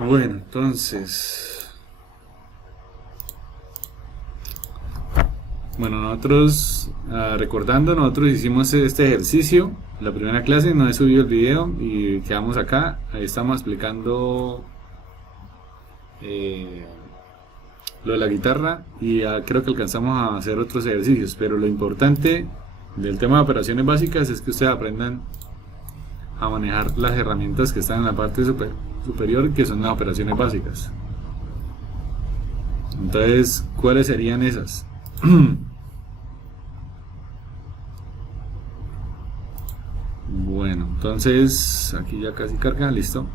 Bueno, entonces, bueno, nosotros, nosotros hicimos este ejercicio, la primera clase, no he subido el video y quedamos acá, ahí estamos explicando eh, lo de la guitarra y creo que alcanzamos a hacer otros ejercicios, pero lo importante del tema de operaciones básicas es que ustedes aprendan a manejar las herramientas que están en la parte superior, que son las operaciones básicas. Entonces, ¿cuáles serían esas? Bueno, entonces aquí ya casi carga, listo.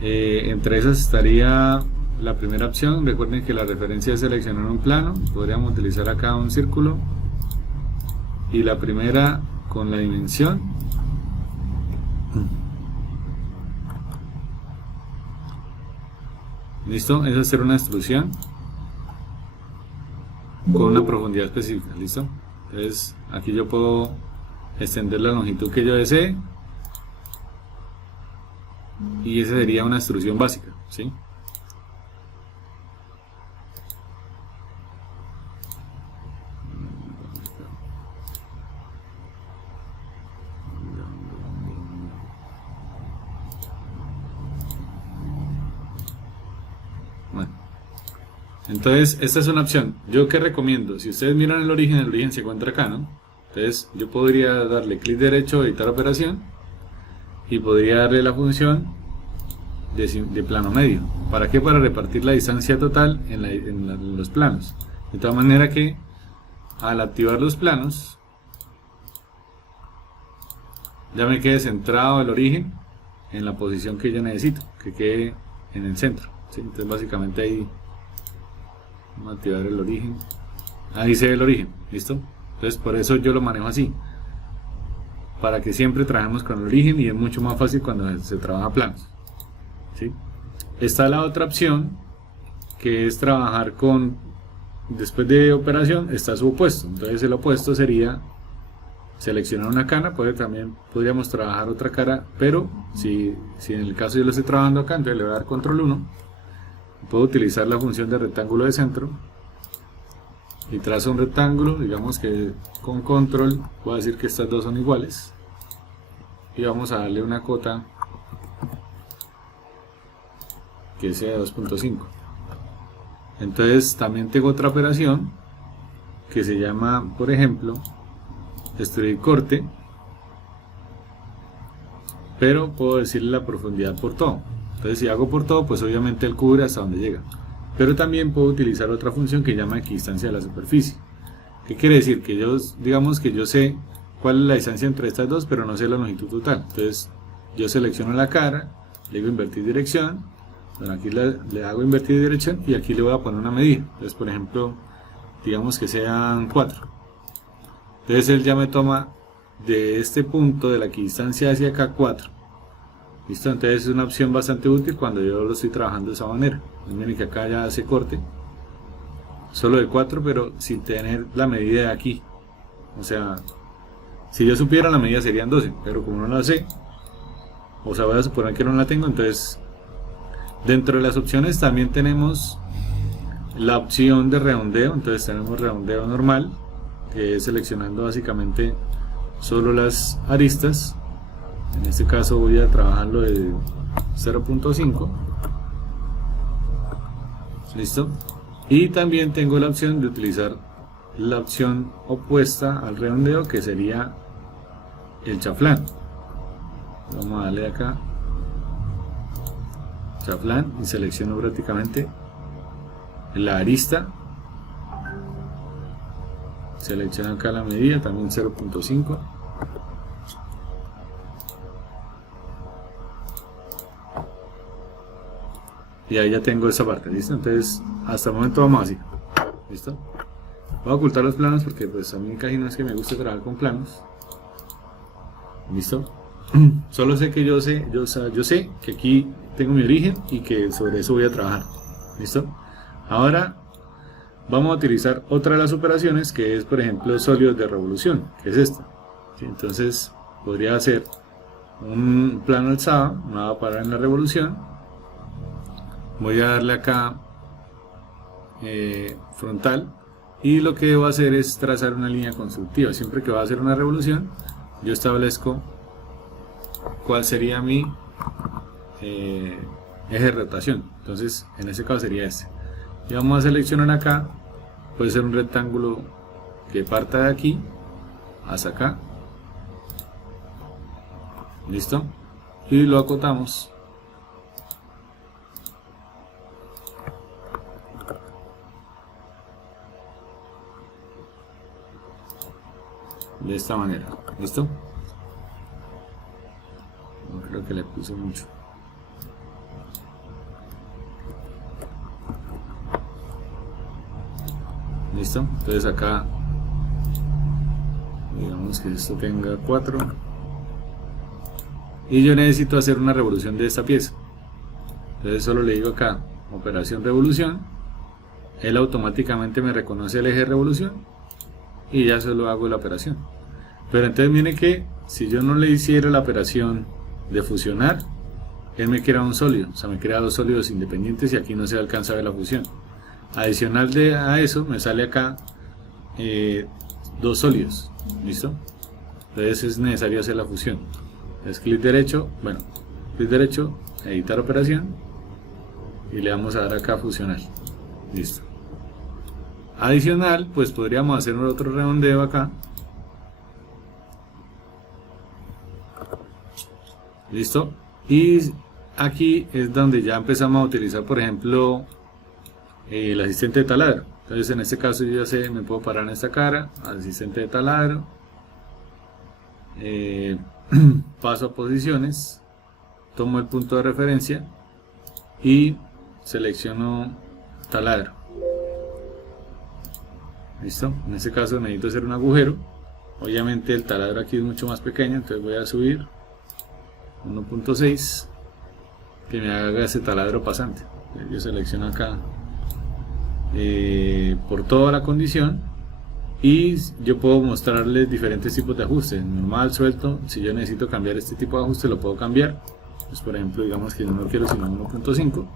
Entre esas estaría la primera opción. Recuerden que la referencia es seleccionar un plano, podríamos utilizar acá un círculo y la primera con la dimensión. Listo, es hacer una extrusión con una profundidad específica. Listo, entonces aquí yo puedo extender la longitud que yo desee y esa sería una extrusión básica, ¿sí? Bueno, entonces esta es una opción. Yo que recomiendo, si ustedes miran el origen se encuentra acá, ¿no? Entonces yo podría darle clic derecho, editar operación, y podría darle la función de plano medio. ¿Para qué? Para repartir la distancia total en los planos. De tal manera que al activar los planos ya me quede centrado el origen en la posición que yo necesito, que quede en el centro, ¿sí? Entonces básicamente ahí vamos a activar el origen, ahí se ve el origen, ¿listo? Entonces por eso yo lo manejo así, para que siempre trabajemos con el origen y es mucho más fácil cuando se trabaja planos, ¿sí? Está la otra opción, que es trabajar con, después de operación está su opuesto. Entonces el opuesto sería seleccionar una cara. También podríamos trabajar otra cara, pero si en el caso yo lo estoy trabajando acá, entonces le voy a dar control 1, puedo utilizar la función de rectángulo de centro y trazo un rectángulo. Digamos que con control voy a decir que estas dos son iguales y vamos a darle una cota que sea 2.5. entonces también tengo otra operación que se llama, por ejemplo, destruir corte, pero puedo decirle la profundidad por todo. Entonces si hago por todo, pues obviamente él cubre hasta donde llega, pero también puedo utilizar otra función que llama equidistancia de la superficie. ¿Qué quiere decir? Que yo, digamos que yo sé cuál es la distancia entre estas dos, pero no sé la longitud total. Entonces yo selecciono la cara, le digo invertir dirección, bueno, aquí le hago invertir dirección y aquí le voy a poner una medida. Entonces, por ejemplo, digamos que sean 4. Entonces él ya me toma de este punto de la equidistancia hacia acá 4. Listo, entonces es una opción bastante útil cuando yo lo estoy trabajando de esa manera. Miren que acá ya hace corte solo de 4, pero sin tener la medida de aquí. O sea, si yo supiera la medida serían 12, pero como no la sé, o sea, voy a suponer que no la tengo. Entonces dentro de las opciones también tenemos la opción de redondeo. Entonces tenemos redondeo normal, que es seleccionando básicamente solo las aristas. En este caso voy a trabajarlo de 0.5. listo. Y también tengo la opción de utilizar la opción opuesta al redondeo, que sería el chaflán. Vamos a darle acá chaflán y selecciono prácticamente la arista, selecciono acá la medida, también 0.5, y ahí ya tengo esa parte, listo. Entonces hasta el momento vamos así, listo. Voy a ocultar los planos porque pues a mí casi no es que me guste trabajar con planos, listo. Solo sé que yo sé que aquí tengo mi origen y que sobre eso voy a trabajar, listo. Ahora vamos a utilizar otra de las operaciones, que es, por ejemplo, sólidos de revolución, que es esta, ¿sí? Entonces podría hacer un plano alzado, me va a parar en la revolución, voy a darle acá frontal, y lo que debo hacer es trazar una línea constructiva. Siempre que va a hacer una revolución, yo establezco cuál sería mi eje de rotación. Entonces en este caso sería este, y vamos a seleccionar acá, puede ser un rectángulo que parta de aquí hasta acá, listo, y lo acotamos de esta manera, listo. No creo que le puse mucho. Listo, entonces acá digamos que esto tenga 4 y yo necesito hacer una revolución de esta pieza. Entonces solo le digo acá operación revolución, él automáticamente me reconoce el eje de revolución y ya solo hago la operación. Pero entonces mire que si yo no le hiciera la operación de fusionar, él me crea un sólido, o sea, me crea dos sólidos independientes y aquí no se alcanza a ver la fusión. Adicional a eso me sale acá dos sólidos, listo. Entonces es necesario hacer la fusión. Es clic derecho, bueno, clic derecho, editar operación, y le vamos a dar acá fusionar, listo. Adicional, pues podríamos hacer otro redondeo acá, listo, y aquí es donde ya empezamos a utilizar, por ejemplo, el asistente de taladro. Entonces en este caso yo ya sé, me puedo parar en esta cara, asistente de taladro, paso a posiciones, tomo el punto de referencia y selecciono taladro, listo. En este caso necesito hacer un agujero, obviamente el taladro aquí es mucho más pequeño, entonces voy a subir 1.6 que me haga ese taladro pasante. Yo selecciono acá por toda la condición y yo puedo mostrarles diferentes tipos de ajustes, normal, suelto. Si yo necesito cambiar este tipo de ajuste lo puedo cambiar, pues por ejemplo digamos que no quiero sino 1.5,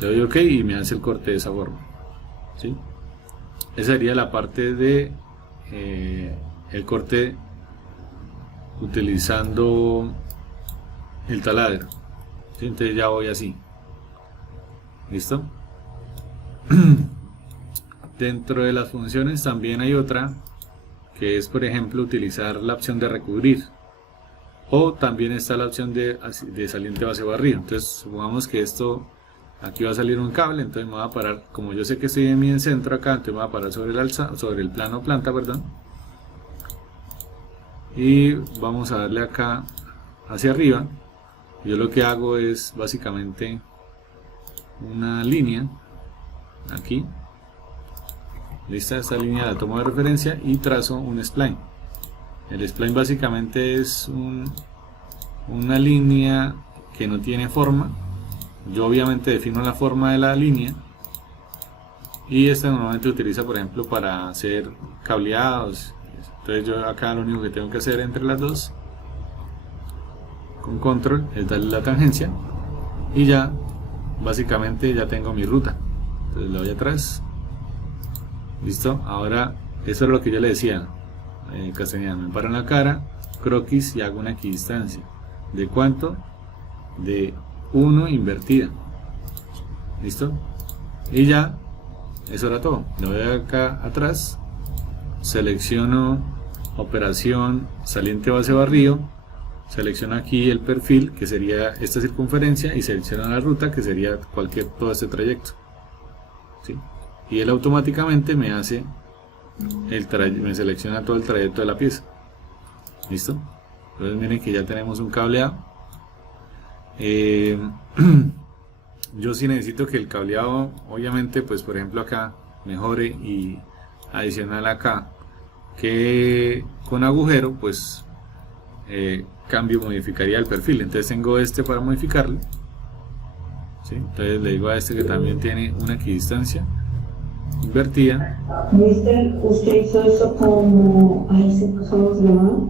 le doy OK y me hace el corte de esa forma, ¿sí? Esa sería la parte de el corte utilizando el taladro, ¿sí? Entonces ya voy así, listo. Dentro de las funciones también hay otra que es, por ejemplo, utilizar la opción de recubrir, o también está la opción de saliente base barrido. Entonces supongamos que esto aquí va a salir un cable, entonces me voy a parar, como yo sé que estoy en mi centro acá, entonces me voy a parar sobre el plano planta, perdón, y vamos a darle acá hacia arriba. Yo lo que hago es básicamente una línea aquí, lista, esta línea la tomo de referencia y trazo un spline. El spline básicamente es una línea que no tiene forma. Yo obviamente defino la forma de la línea y esta normalmente se utiliza, por ejemplo, para hacer cableados. Entonces yo acá lo único que tengo que hacer entre las dos con control es darle la tangencia y ya básicamente ya tengo mi ruta. Entonces le doy atrás, listo. Ahora eso es lo que yo le decía, Castañeda, me paro en la cara, croquis y hago una equidistancia. ¿De cuánto? De 1 invertida, listo. Y ya eso era todo. Le doy acá atrás, selecciono operación saliente base barrido, selecciono aquí el perfil que sería esta circunferencia y selecciono la ruta que sería todo este trayecto, ¿sí? Y él automáticamente me hace me selecciona todo el trayecto de la pieza, listo. Entonces miren que ya tenemos un cableado. Yo sí necesito que el cableado, obviamente, pues por ejemplo acá mejore, y adicional acá que con agujero, pues modificaría el perfil. Entonces tengo este para modificarlo, ¿sí? Entonces le digo a este que también tiene una equidistancia invertida. Mister, usted hizo eso como, ¿cómo se llama?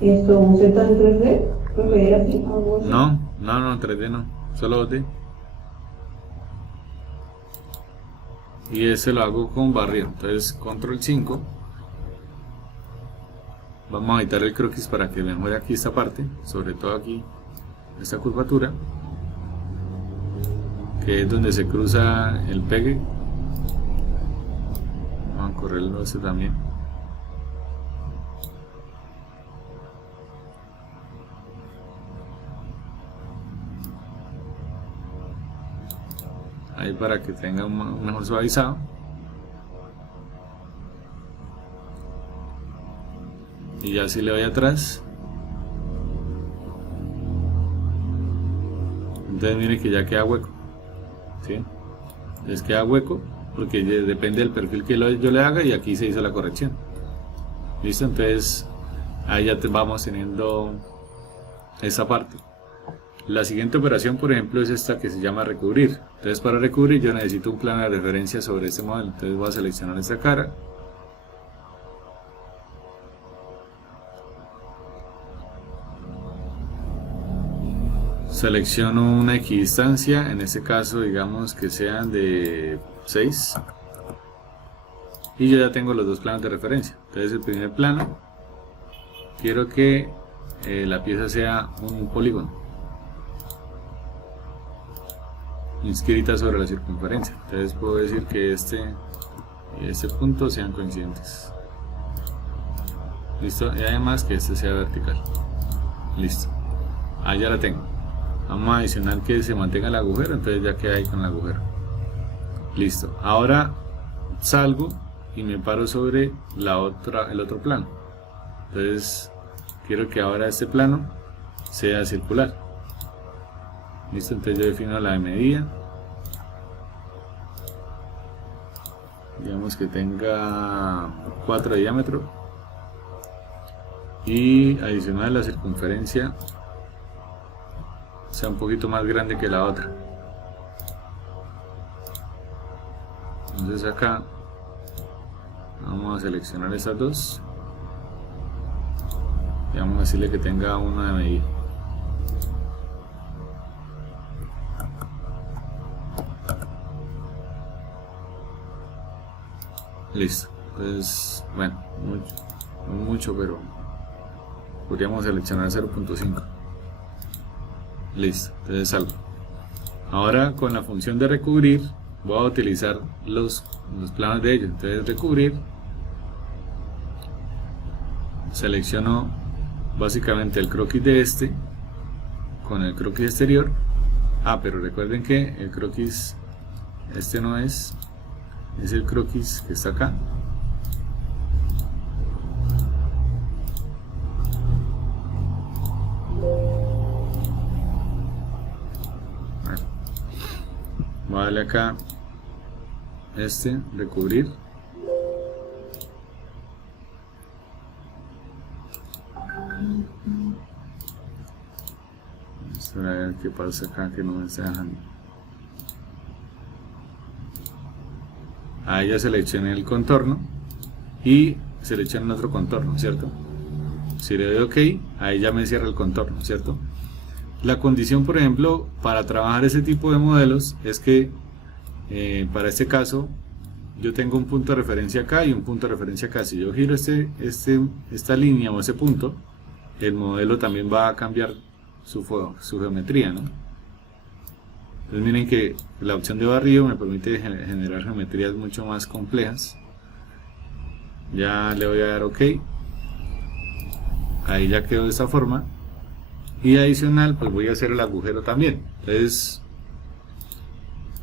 Esto, Z en 3D, No, 3D no, solo 2D. y ese lo hago con barrido. Entonces control 5, vamos a editar el croquis para que mejore aquí esta parte, sobre todo aquí esta curvatura, que es donde se cruza el pegue. Vamos a correrlo este también. Ahí para que tenga un mejor suavizado. Y ya si le doy atrás, entonces mire que ya queda hueco, ¿sí? Les queda hueco porque depende del perfil que yo le haga, y aquí se hizo la corrección. Listo, entonces ahí ya vamos teniendo esa parte. La siguiente operación, por ejemplo, es esta que se llama recubrir. Entonces para recubrir yo necesito un plano de referencia sobre este modelo. Entonces voy a seleccionar esta cara, selecciono una equidistancia, en este caso digamos que sean de 6, y yo ya tengo los dos planos de referencia. Entonces el primer plano quiero que la pieza sea un polígono inscrita sobre la circunferencia. Entonces puedo decir que este y este punto sean coincidentes. Listo, y además que este sea vertical. Listo, ahí ya la tengo. Vamos a adicionar que se mantenga el agujero, entonces ya queda ahí con el agujero. Listo, ahora salgo y me paro sobre el otro plano. Entonces quiero que ahora este plano sea circular. Listo, entonces yo defino la medida, digamos que tenga 4 de diámetro, y adicional la circunferencia sea un poquito más grande que la otra. Entonces acá vamos a seleccionar esas dos y vamos a decirle que tenga una de medida. Listo. Pues bueno, no mucho, pero podríamos seleccionar 0.5. Listo, entonces salgo. Ahora con la función de recubrir voy a utilizar los planos de ellos. Entonces recubrir, selecciono básicamente el croquis de este con el croquis exterior. Pero recuerden que el croquis este no es el croquis que está acá. Voy a darle acá recubrir, vamos a ver qué pasa acá que no me está dejando. Ahí ya seleccioné el contorno y seleccioné otro contorno, ¿cierto? Si le doy OK, ahí ya me cierra el contorno, ¿cierto? La condición, por ejemplo, para trabajar ese tipo de modelos es que para este caso yo tengo un punto de referencia acá y un punto de referencia acá. Si yo giro esta línea o ese punto, el modelo también va a cambiar su geometría, ¿no? Entonces miren que la opción de barrido me permite generar geometrías mucho más complejas. Ya le voy a dar OK. Ahí ya quedó de esta forma. Y adicional, pues voy a hacer el agujero también. Entonces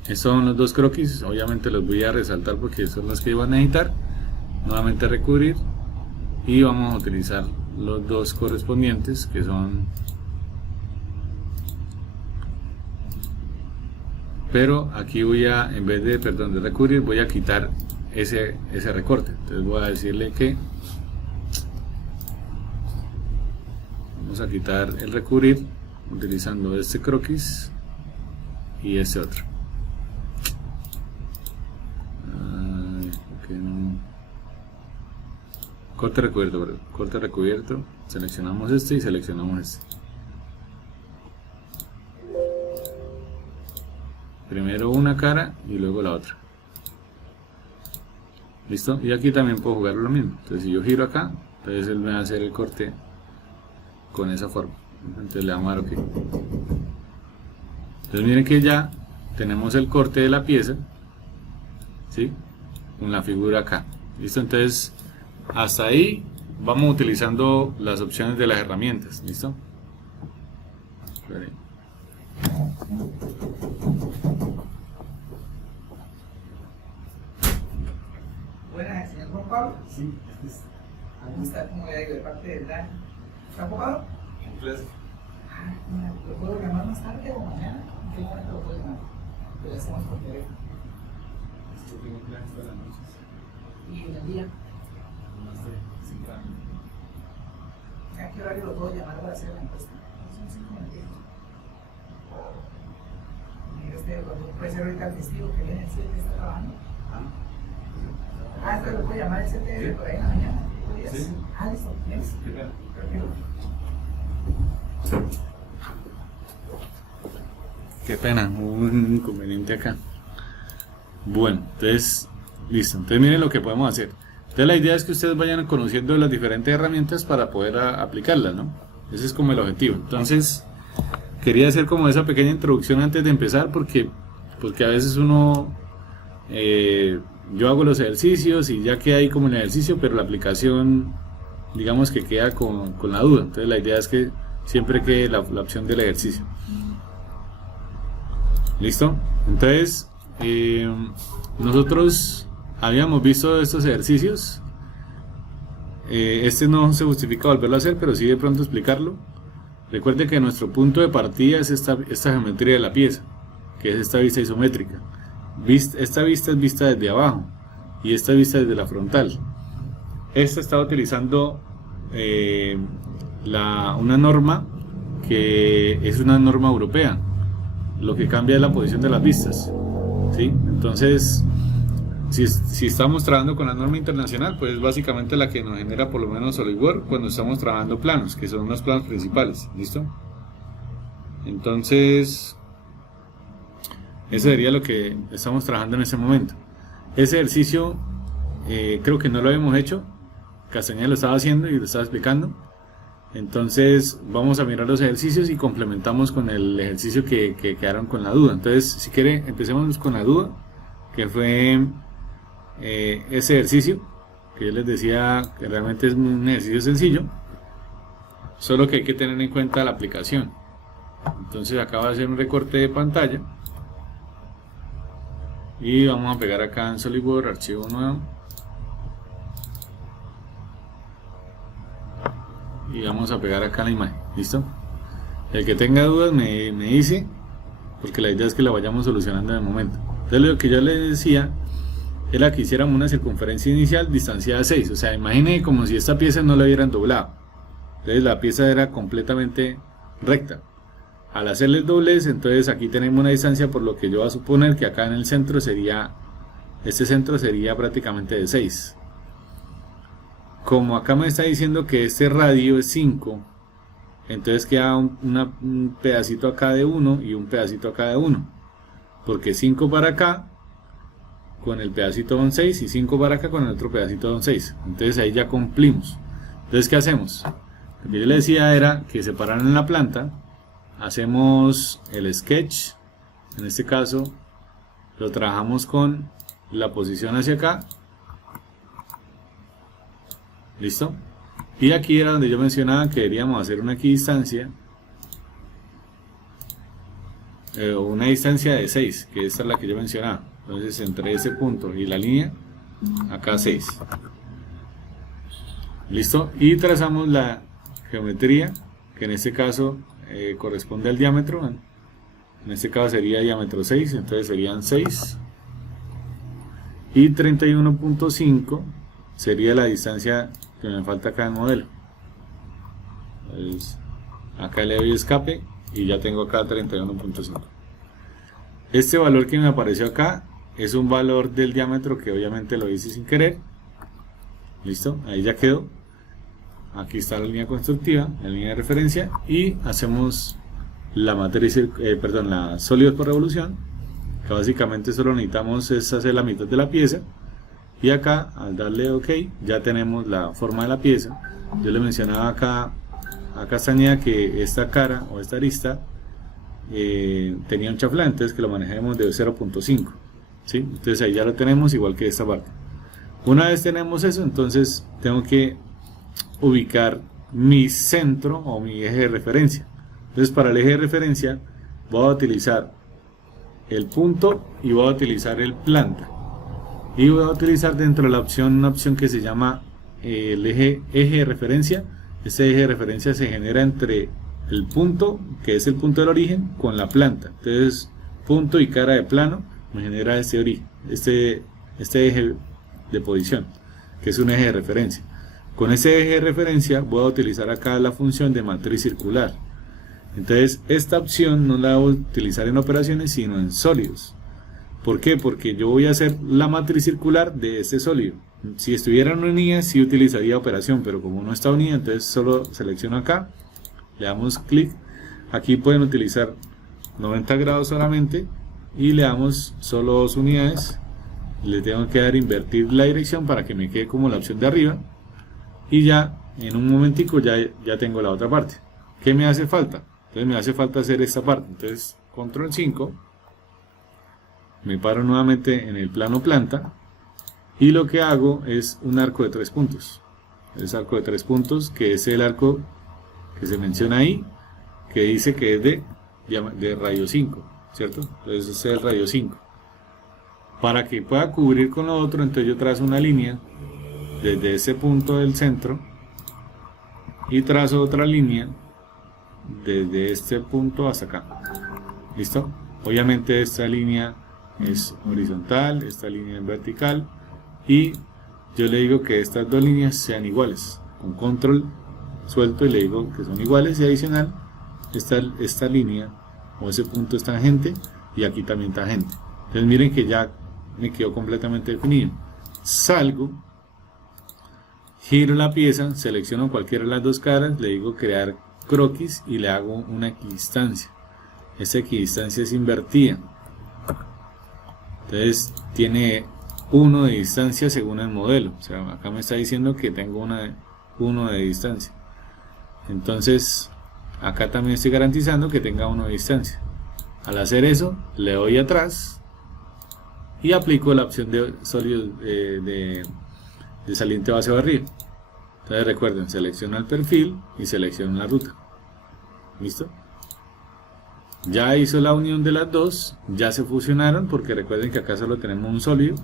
estos son los dos croquis. Obviamente los voy a resaltar porque son los que iban a necesitar. Nuevamente recubrir, y vamos a utilizar los dos correspondientes, que son, pero aquí voy a, en vez de recubrir, voy a quitar ese recorte. Entonces voy a decirle que vamos a quitar el recubrir utilizando este croquis y este otro. Corte recubierto, seleccionamos este y seleccionamos este. Primero una cara y luego la otra. ¿Listo? Y aquí también puedo jugar lo mismo. Entonces si yo giro acá, entonces él me va a hacer el corte con esa forma. Entonces le damos a OK. Entonces miren que ya tenemos el corte de la pieza, ¿sí? Con la figura acá. ¿Listo? Entonces hasta ahí vamos utilizando las opciones de las herramientas. ¿Listo? Buenas, señor Juan Pablo. Sí. ¿Cómo está? ¿Cómo le ha ido de parte del DANI? ¿Está ocupado? En clase. ¿Lo puedo llamar más tarde o mañana? ¿En qué momento lo puedo llamar? Lo hacemos por teléfono. Yo tengo clases todas las noches. ¿Y en el día? Más de 5 años. ¿A qué horario lo puedo llamar para hacer la encuesta? Son 5 minutos. Mira, puede ser ahorita el testigo que viene el 7 está trabajando. Entonces lo puedo llamar el 7 ¿sí? Por ahí en la mañana. Sí. Listo. ¿Tienes? Qué pena, hubo un inconveniente acá. Bueno, entonces, listo. Entonces miren lo que podemos hacer. Entonces la idea es que ustedes vayan conociendo las diferentes herramientas para poder aplicarlas, ¿no? Ese es como el objetivo. Entonces, quería hacer como esa pequeña introducción antes de empezar porque a veces uno... yo hago los ejercicios y ya queda ahí como el ejercicio, pero la aplicación, digamos que queda con la duda. Entonces la idea es que siempre quede la opción del ejercicio. ¿Listo? Entonces, nosotros habíamos visto estos ejercicios. Este no se justifica volverlo a hacer, pero sí de pronto explicarlo. Recuerde que nuestro punto de partida es esta geometría de la pieza, que es esta vista isométrica. Esta vista es vista desde abajo y esta vista desde la frontal. Esta está utilizando una norma que es una norma europea. Lo que cambia es la posición de las vistas, ¿sí? Entonces, si estamos trabajando con la norma internacional, pues básicamente la que nos genera por lo menos SolidWorks cuando estamos trabajando planos, que son los planos principales. ¿Listo? Entonces, eso sería lo que estamos trabajando en ese momento. Ese ejercicio creo que no lo habíamos hecho. Castañeda lo estaba haciendo y lo estaba explicando. Entonces vamos a mirar los ejercicios y complementamos con el ejercicio que quedaron con la duda. Entonces, si quiere, empecemos con la duda, que fue ese ejercicio, que yo les decía que realmente es un ejercicio sencillo, solo que hay que tener en cuenta la aplicación. Entonces acá va a hacer un recorte de pantalla y vamos a pegar acá en SolidWorks, archivo nuevo, y vamos a pegar acá la imagen. ¿Listo? El que tenga dudas me dice, porque la idea es que la vayamos solucionando en el momento. Entonces lo que yo les decía era que hiciéramos una circunferencia inicial distanciada 6, o sea, imagine como si esta pieza no la hubieran doblado. Entonces la pieza era completamente recta. Al hacerle el doblez, entonces aquí tenemos una distancia, por lo que yo voy a suponer que acá en el centro sería, este centro sería prácticamente de 6. Como acá me está diciendo que este radio es 5, entonces queda un pedacito acá de 1 y un pedacito acá de 1, porque 5 para acá con el pedacito son 6 y 5 para acá con el otro pedacito son 6. Entonces ahí ya cumplimos. Entonces, ¿qué hacemos? Lo que yo le decía era que separaran en la planta, hacemos el sketch, en este caso lo trabajamos con la posición hacia acá. ¿Listo? Y aquí era donde yo mencionaba que deberíamos hacer una equidistancia, una distancia de 6, que esta es la que yo mencionaba. Entonces entre ese punto y la línea, acá 6. ¿Listo? Y trazamos la geometría, que en este caso corresponde al diámetro. En este caso sería diámetro 6, entonces serían 6. Y 31.5 sería la distancia que me falta acá en el modelo. Entonces, acá le doy escape y ya tengo acá 31.5. Este valor que me apareció acá es un valor del diámetro que obviamente lo hice sin querer. Listo, ahí ya quedó. Aquí está la línea constructiva, la línea de referencia, y hacemos la matriz, la sólidos por revolución, que básicamente solo necesitamos es hacer la mitad de la pieza Y acá, al darle OK, ya tenemos la forma de la pieza. Yo le mencionaba acá a Castañeda que esta cara o esta arista tenía un chaflán, entonces que lo manejemos de 0.5, ¿sí? Entonces ahí ya lo tenemos, igual que esta parte. Una vez tenemos eso, entonces tengo que ubicar mi centro o mi eje de referencia. Entonces para el eje de referencia voy a utilizar el punto y voy a utilizar el planta, y voy a utilizar dentro de la opción una opción que se llama el eje de referencia. Este eje de referencia se genera entre el punto, que es el punto del origen, con la planta. Entonces punto y cara de plano me genera este origen, este eje de posición, que es un eje de referencia. Con ese eje de referencia voy a utilizar acá la función de matriz circular. Entonces esta opción no la voy a utilizar en operaciones sino en sólidos. ¿Por qué? Porque yo voy a hacer la matriz circular de este sólido. Si estuviera unida sí utilizaría operación, pero como no está unida, entonces solo selecciono acá, le damos clic. Aquí pueden utilizar 90 grados solamente y le damos solo 2 unidades. Le tengo que dar invertir la dirección para que me quede como la opción de arriba, y ya en un momentico ya tengo la otra parte. ¿Qué me hace falta? Entonces me hace falta hacer esta parte. Entonces control 5, me paro nuevamente en el plano planta y lo que hago es un arco de 3 puntos. Es arco de 3 puntos, que es el arco que se menciona ahí, que dice que es de radio 5, ¿cierto? Entonces ese es el radio 5. Para que pueda cubrir con lo otro, entonces yo trazo una línea desde ese punto del centro y trazo otra línea desde este punto hasta acá. ¿Listo? Obviamente esta línea es horizontal, esta línea es vertical, y yo le digo que estas dos líneas sean iguales. Con control suelto y le digo que son iguales, y adicional esta línea o ese punto es tangente y aquí también tangente. Entonces miren que ya me quedó completamente definido. Salgo, giro la pieza, selecciono cualquiera de las dos caras, le digo crear croquis y le hago una equidistancia. Esta equidistancia es invertida, entonces tiene 1 de distancia según el modelo. O sea, acá me está diciendo que tengo 1 de distancia, entonces acá también estoy garantizando que tenga 1 de distancia. Al hacer eso le doy atrás y aplico la opción de sólido de saliente base barrido. Entonces recuerden, selecciono el perfil y selecciono la ruta. ¿Listo? Ya hizo la unión de las dos, ya se fusionaron, porque recuerden que acá solo tenemos un sólido,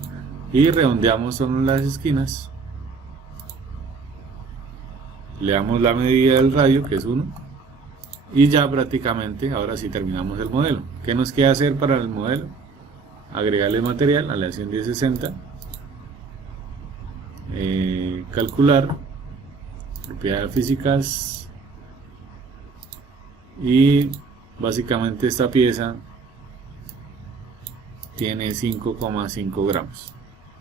y redondeamos solo las esquinas. Le damos la medida del radio, que es 1, y ya prácticamente ahora sí terminamos el modelo. ¿Qué nos queda hacer para el modelo? Agregarle material, aleación 1060, calcular propiedades físicas, y básicamente esta pieza tiene 5,5 gramos,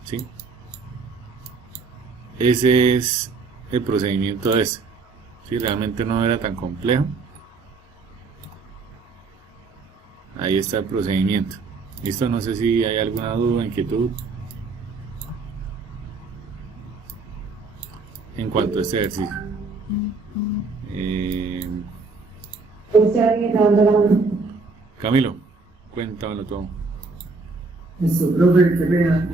¿sí? Ese es el procedimiento de este, ¿sí? Realmente no era tan complejo. Ahí está el procedimiento. Listo, no sé si hay alguna duda, inquietud en cuanto a este ejercicio. Camilo, cuéntamelo todo. Eso, profe, qué pena.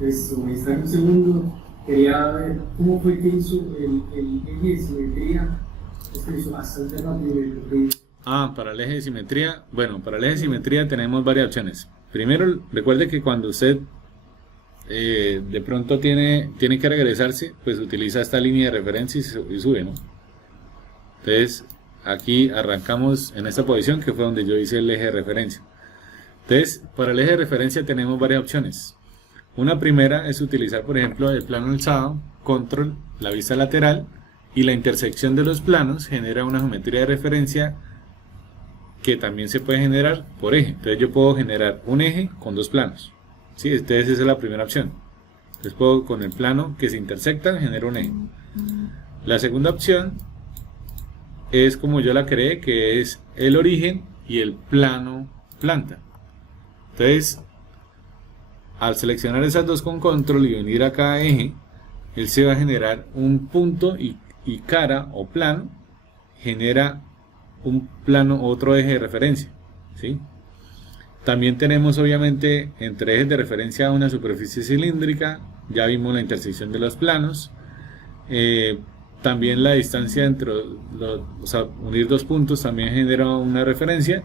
Eso, está en un segundo. Quería ver cómo fue que hizo el eje de simetría. Es que hizo bastante rápido. Para el eje de simetría, bueno, para el eje de simetría tenemos varias opciones. Primero, recuerde que cuando usted de pronto tiene que regresarse, pues utiliza esta línea de referencia y sube, ¿no? Entonces, aquí arrancamos en esta posición que fue donde yo hice el eje de referencia. Entonces, para el eje de referencia tenemos varias opciones. Una primera es utilizar, por ejemplo, el plano alzado, control, la vista lateral, y la intersección de los planos genera una geometría de referencia que también se puede generar por eje. Entonces yo puedo generar un eje con dos planos, ¿sí? Entonces esa es la primera opción. Entonces puedo, con el plano que se intersectan, generar un eje. La segunda opción es como yo la creé, que es el origen y el plano planta. Entonces al seleccionar esas dos con control y venir acá a eje, él se va a generar un punto y cara o plano, genera un plano, otro eje de referencia, ¿sí? También tenemos obviamente entre ejes de referencia una superficie cilíndrica, ya vimos la intersección de los planos, también la distancia entre o sea, unir dos puntos también genera una referencia,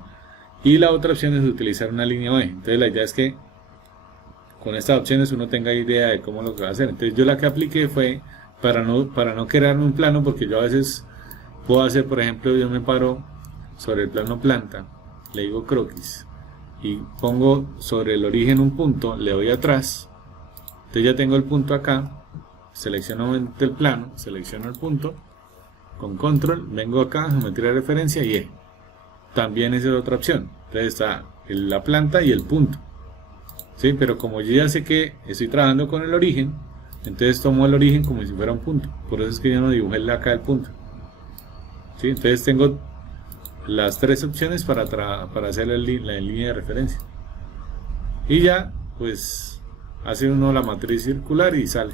y la otra opción es utilizar una línea o eje. Entonces la idea es que con estas opciones uno tenga idea de cómo lo que va a hacer. Entonces yo la que apliqué fue para no crearme un plano, porque yo a veces puedo hacer, por ejemplo, yo me paro sobre el plano planta, le digo croquis y pongo sobre el origen un punto, le doy atrás, entonces ya tengo el punto acá, selecciono el plano, selecciono el punto con control, vengo acá, geometría de referencia y eje. También esa es otra opción. Entonces está la planta y el punto, ¿sí? Pero como yo ya sé que estoy trabajando con el origen, entonces tomo el origen como si fuera un punto. Por eso es que yo no dibujé acá el punto, ¿sí? Entonces tengo las tres opciones para hacer la línea de referencia. Y ya, pues, hace uno la matriz circular y sale.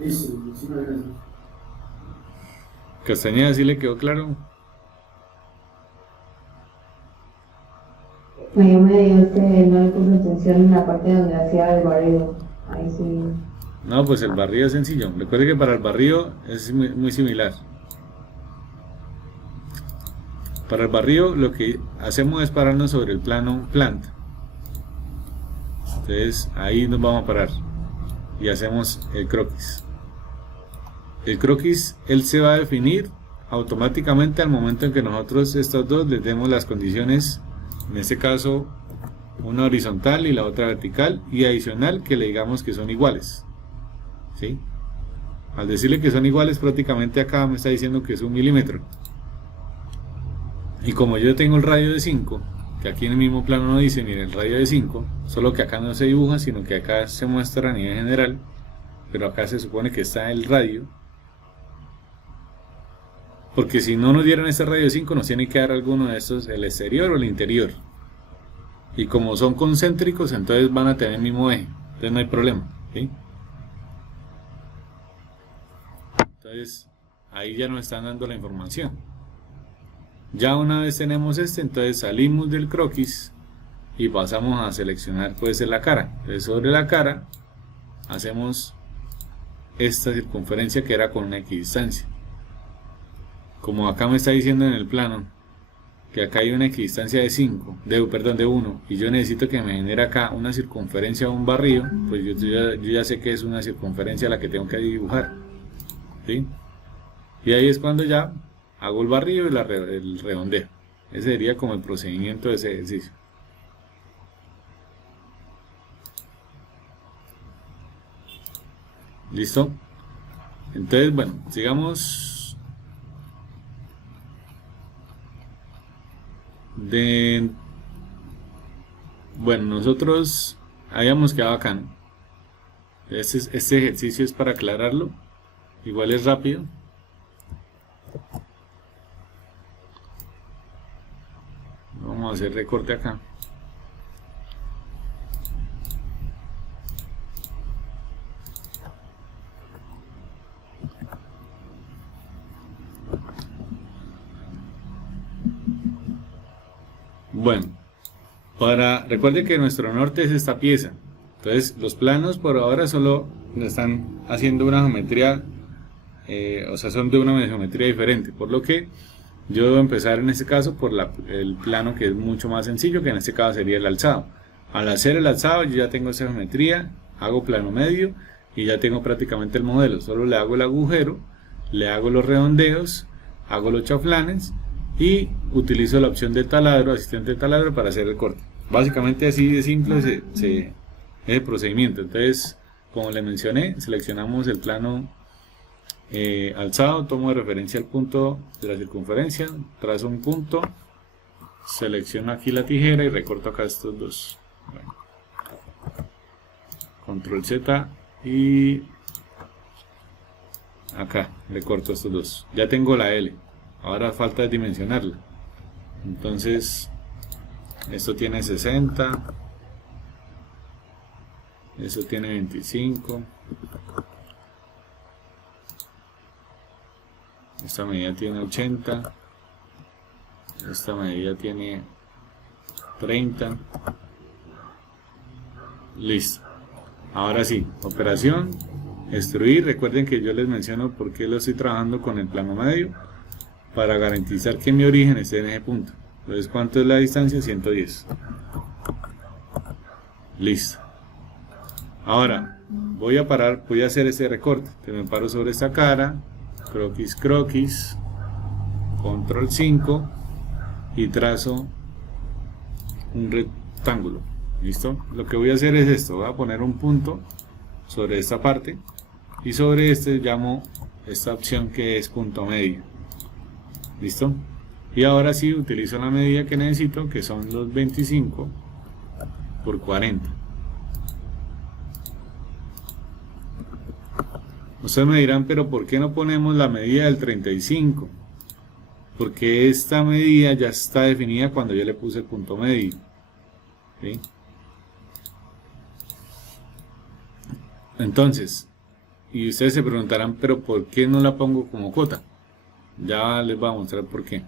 Eso, muchísimas gracias. Castañeda, ¿sí le quedó claro? No, yo me dio que no le puse atención en la parte donde hacía el barrido. Ahí sí. No, pues el barrido es sencillo. Recuerde que para el barrido es muy similar. Para el barrido lo que hacemos es pararnos sobre el plano planta. Entonces ahí nos vamos a parar y hacemos el croquis. El croquis él se va a definir automáticamente al momento en que nosotros estos dos les demos las condiciones, en este caso una horizontal y la otra vertical, y adicional que le digamos que son iguales, ¿sí? Al decirle que son iguales, prácticamente acá me está diciendo que es 1 milímetro, y como yo tengo el radio de 5, que aquí en el mismo plano no dice, miren, el radio de 5, solo que acá no se dibuja, sino que acá se muestra a nivel general, pero acá se supone que está el radio, porque si no nos dieran este radio de 5 nos tiene que dar alguno de estos, el exterior o el interior, y como son concéntricos entonces van a tener el mismo eje, entonces no hay problema, ¿sí? Entonces ahí ya nos están dando la información. Ya una vez tenemos entonces salimos del croquis y pasamos a seleccionar pues la cara. Entonces sobre la cara hacemos esta circunferencia que era con una equidistancia. Como acá me está diciendo en el plano que acá hay una equidistancia de 1, y yo necesito que me genere acá una circunferencia o un barrido, pues yo ya sé que es una circunferencia la que tengo que dibujar, ¿sí? Y ahí es cuando ya hago el barrido y el redondeo. Ese sería como el procedimiento de ese ejercicio. ¿Listo? Entonces, bueno, sigamos. Bueno, nosotros habíamos quedado acá, ¿no? Este ejercicio es para aclararlo. Igual es rápido. Vamos a hacer recorte acá. Bueno, recuerde que nuestro norte es esta pieza. Entonces los planos por ahora solo están haciendo una geometría, o sea, son de una geometría diferente, por lo que yo debo empezar en este caso por el plano que es mucho más sencillo, que en este caso sería el alzado. Al hacer el alzado yo ya tengo esa geometría, hago plano medio y ya tengo prácticamente el modelo. Solo le hago el agujero, le hago los redondeos, hago los chaflanes y utilizo la opción de taladro, asistente de taladro, para hacer el corte. Básicamente así de simple es el procedimiento. Entonces, como le mencioné, seleccionamos el plano alzado, tomo de referencia el punto de la circunferencia, trazo un punto, selecciono aquí la tijera y recorto acá estos dos. Bueno, control Z y acá recorto estos dos. Ya tengo la L, ahora falta dimensionarla. Entonces esto tiene 60, eso tiene 25, esta medida tiene 80, esta medida tiene 30, listo. Ahora sí, operación, extruir. Recuerden que yo les menciono por qué lo estoy trabajando con el plano medio, para garantizar que mi origen esté en ese punto. Entonces, ¿cuánto es la distancia? 110. Listo. Ahora voy a hacer este recorte. Entonces me paro sobre esta cara, croquis, croquis, control 5 y trazo un rectángulo. Listo. Lo que voy a hacer es esto, voy a poner un punto sobre esta parte y sobre este llamo esta opción que es punto medio. Listo. Y ahora sí utilizo la medida que necesito, que son los 25 por 40. Ustedes me dirán, pero ¿por qué no ponemos la medida del 35? Porque esta medida ya está definida cuando yo le puse el punto medio. ¿Sí? Entonces, y ustedes se preguntarán, pero ¿por qué no la pongo como cota? Ya les voy a mostrar por qué.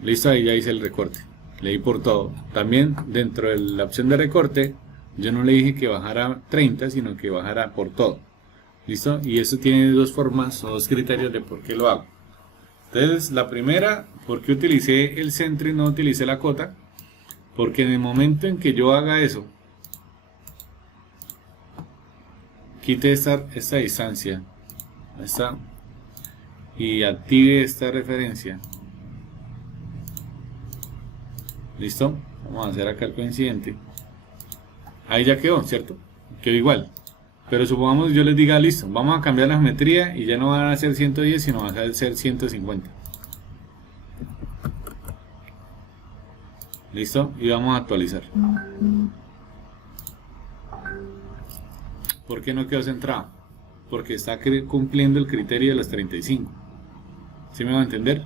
Listo, ahí ya hice el recorte. Le di por todo. También dentro de la opción de recorte, yo no le dije que bajara 30, sino que bajara por todo. ¿Listo? Y eso tiene dos formas o dos criterios de por qué lo hago. Entonces, la primera, ¿por qué utilicé el centro y no utilicé la cota? Porque en el momento en que yo haga eso, quite esta distancia, y active esta referencia. ¿Listo? Vamos a hacer acá el coincidente. Ahí ya quedó, ¿cierto? Quedó igual. Pero supongamos yo les diga, listo, vamos a cambiar la geometría y ya no van a ser 110, sino van a ser 150. ¿Listo? Y vamos a actualizar. ¿Por qué no quedó centrado? Porque está cumpliendo el criterio de los 35. ¿Sí me va a entender?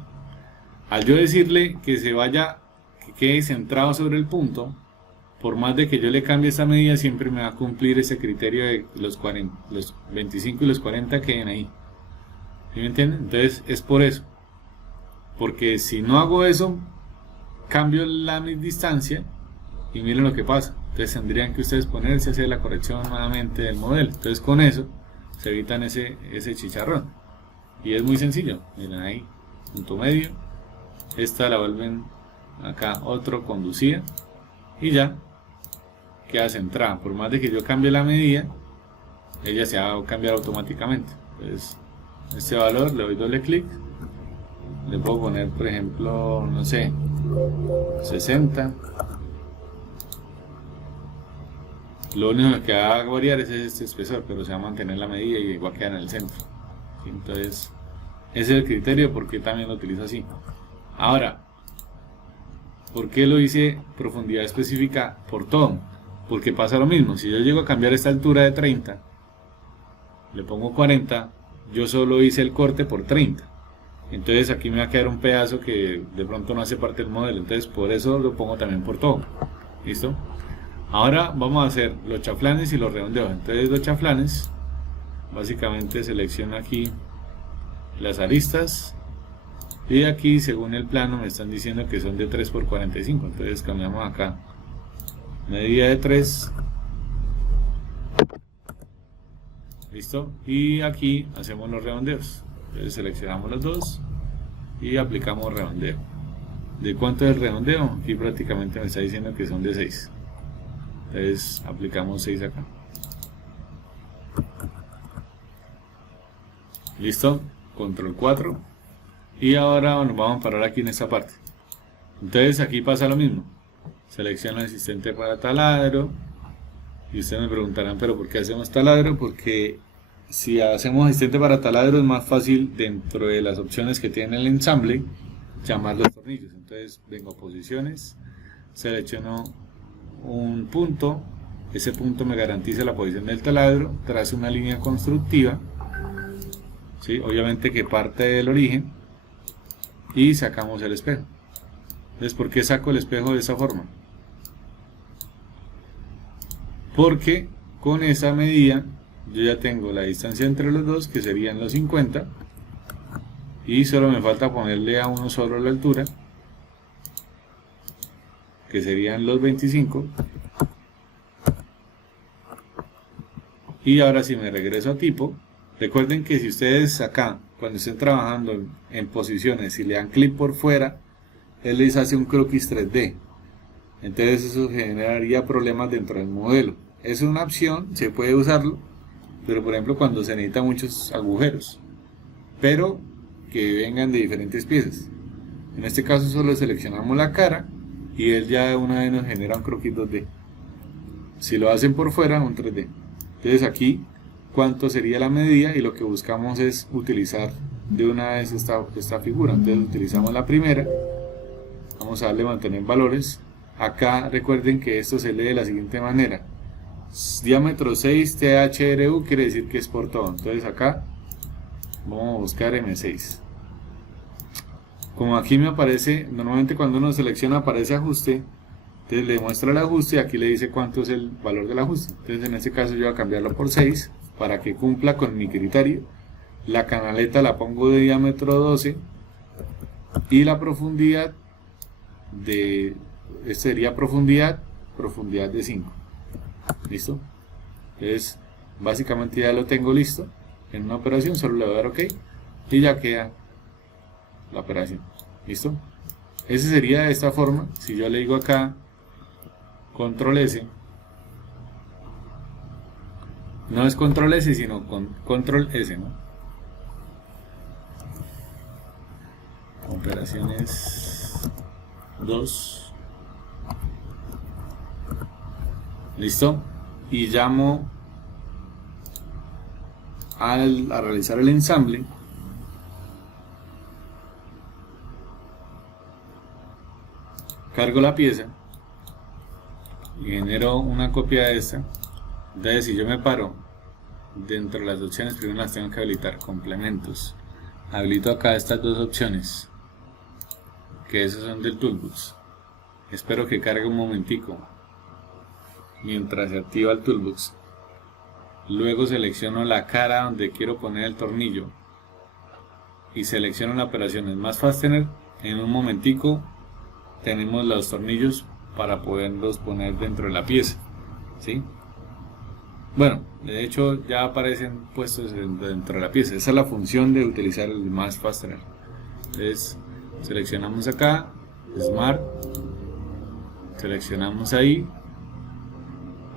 Al yo decirle que se vaya, que quede centrado sobre el punto, por más de que yo le cambie esa medida, siempre me va a cumplir ese criterio de los 25 y los 40 queden ahí. ¿Sí me entienden? Entonces es por eso. Porque si no hago eso, cambio la distancia y miren lo que pasa. Entonces tendrían que ustedes ponerse a hacer la corrección nuevamente del modelo. Entonces con eso se evitan ese chicharrón. Y es muy sencillo. Miren ahí, punto medio. Esta la vuelven acá otro conducida. Y ya queda centrada. Por más de que yo cambie la medida, ella se va a cambiar automáticamente. Entonces este valor le doy doble clic. Le puedo poner, por ejemplo, no sé, 60. Lo único que va a variar es este espesor, pero se va a mantener la medida y va a quedar en el centro. ¿Sí? Entonces, ese es el criterio porque también lo utilizo así. Ahora, ¿por qué lo hice profundidad específica por todo? Porque pasa lo mismo. Si yo llego a cambiar esta altura de 30, le pongo 40, yo solo hice el corte por 30. Entonces aquí me va a quedar un pedazo que de pronto no hace parte del modelo. Entonces por eso lo pongo también por todo. ¿Listo? Ahora vamos a hacer los chaflanes y los redondeos. Entonces los chaflanes, básicamente selecciono aquí las aristas. Y aquí según el plano me están diciendo que son de 3 por 45. Entonces cambiamos acá. Medida de 3. ¿Listo? Y aquí hacemos los redondeos. Entonces seleccionamos los dos y aplicamos redondeo. ¿De cuánto es el redondeo? Aquí prácticamente me está diciendo que son de 6. Entonces aplicamos 6 acá. ¿Listo? Control 4. Y ahora nos vamos a parar aquí en esta parte. Entonces aquí pasa lo mismo. Selecciono el asistente para taladro. Y ustedes me preguntarán, ¿pero por qué hacemos taladro? Porque si hacemos asistente para taladro es más fácil dentro de las opciones que tiene el ensamble llamar los tornillos. Entonces vengo a posiciones, selecciono un punto, ese punto me garantiza la posición del taladro, trazo una línea constructiva, ¿sí? Obviamente que parte del origen, y sacamos el espejo. Entonces, ¿por qué saco el espejo de esa forma? porque con esa medida yo ya tengo la distancia entre los dos, que serían los 50, y solo me falta ponerle a uno solo la altura, que serían los 25. Y ahora si me regreso a tipo, recuerden que si ustedes acá, cuando estén trabajando en posiciones, si le dan clic por fuera, él les hace un croquis 3D. Entonces eso generaría problemas dentro del modelo. Es una opción, se puede usarlo, pero por ejemplo cuando se necesitan muchos agujeros, pero que vengan de diferentes piezas. En este caso solo seleccionamos la cara y él ya de una vez nos genera un croquis 2D. Si lo hacen por fuera, un 3D. Entonces aquí cuánto sería la medida, y lo que buscamos es utilizar de una vez esta figura. Entonces utilizamos la primera, vamos a darle mantener valores. Acá recuerden que esto se lee de la siguiente manera: diámetro 6 THRU, quiere decir que es por todo. Entonces acá vamos a buscar M6. Como aquí me aparece, normalmente cuando uno selecciona aparece ajuste, entonces le muestra el ajuste y aquí le dice cuánto es el valor del ajuste. Entonces en este caso yo voy a cambiarlo por 6 para que cumpla con mi criterio. La canaleta la pongo de diámetro 12 y la profundidad de, este sería profundidad de 5. ¿Listo? Entonces básicamente ya lo tengo listo en una operación, solo le voy a dar OK y ya queda la operación. ¿Listo? Ese sería de esta forma. Si yo le digo acá control S, no es control S sino con control S, ¿no? Operaciones 2. Listo. Y llamo a realizar el ensamble. Cargo la pieza y genero una copia de esta. Entonces si yo me paro dentro de las opciones, primero las tengo que habilitar. Complementos, habilito acá estas dos opciones, que esas son del Toolbox. Espero que cargue un momentico mientras se activa el Toolbox. Luego selecciono la cara donde quiero poner el tornillo y selecciono la operación Smart Fastener. En un momentico tenemos los tornillos para poderlos poner dentro de la pieza, ¿sí? Bueno, de hecho ya aparecen puestos dentro de la pieza. Esa es la función de utilizar el Smart Fastener. Entonces seleccionamos acá Smart, seleccionamos ahí.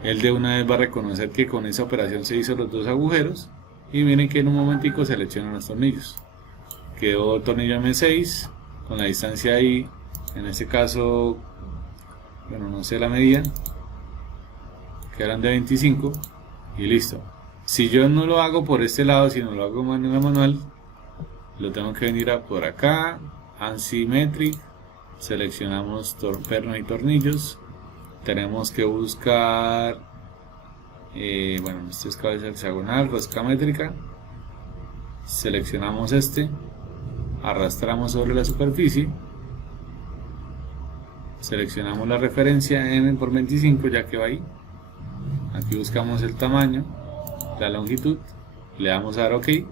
Él de una vez va a reconocer que con esa operación se hizo los dos agujeros, y miren que en un momentico seleccionan los tornillos. Quedó tornillo M6 con la distancia ahí, en este caso, bueno, no sé la medida, quedan de 25 y listo. Si yo no lo hago por este lado, sino lo hago de manera manual, lo tengo que venir a por acá, Asymmetric, seleccionamos pernos y tornillos. Tenemos que buscar, bueno, esto es cabeza hexagonal, rosca métrica. Seleccionamos este, arrastramos sobre la superficie, seleccionamos la referencia M por 25, ya que va ahí. Aquí buscamos el tamaño, la longitud, le damos a dar OK. Y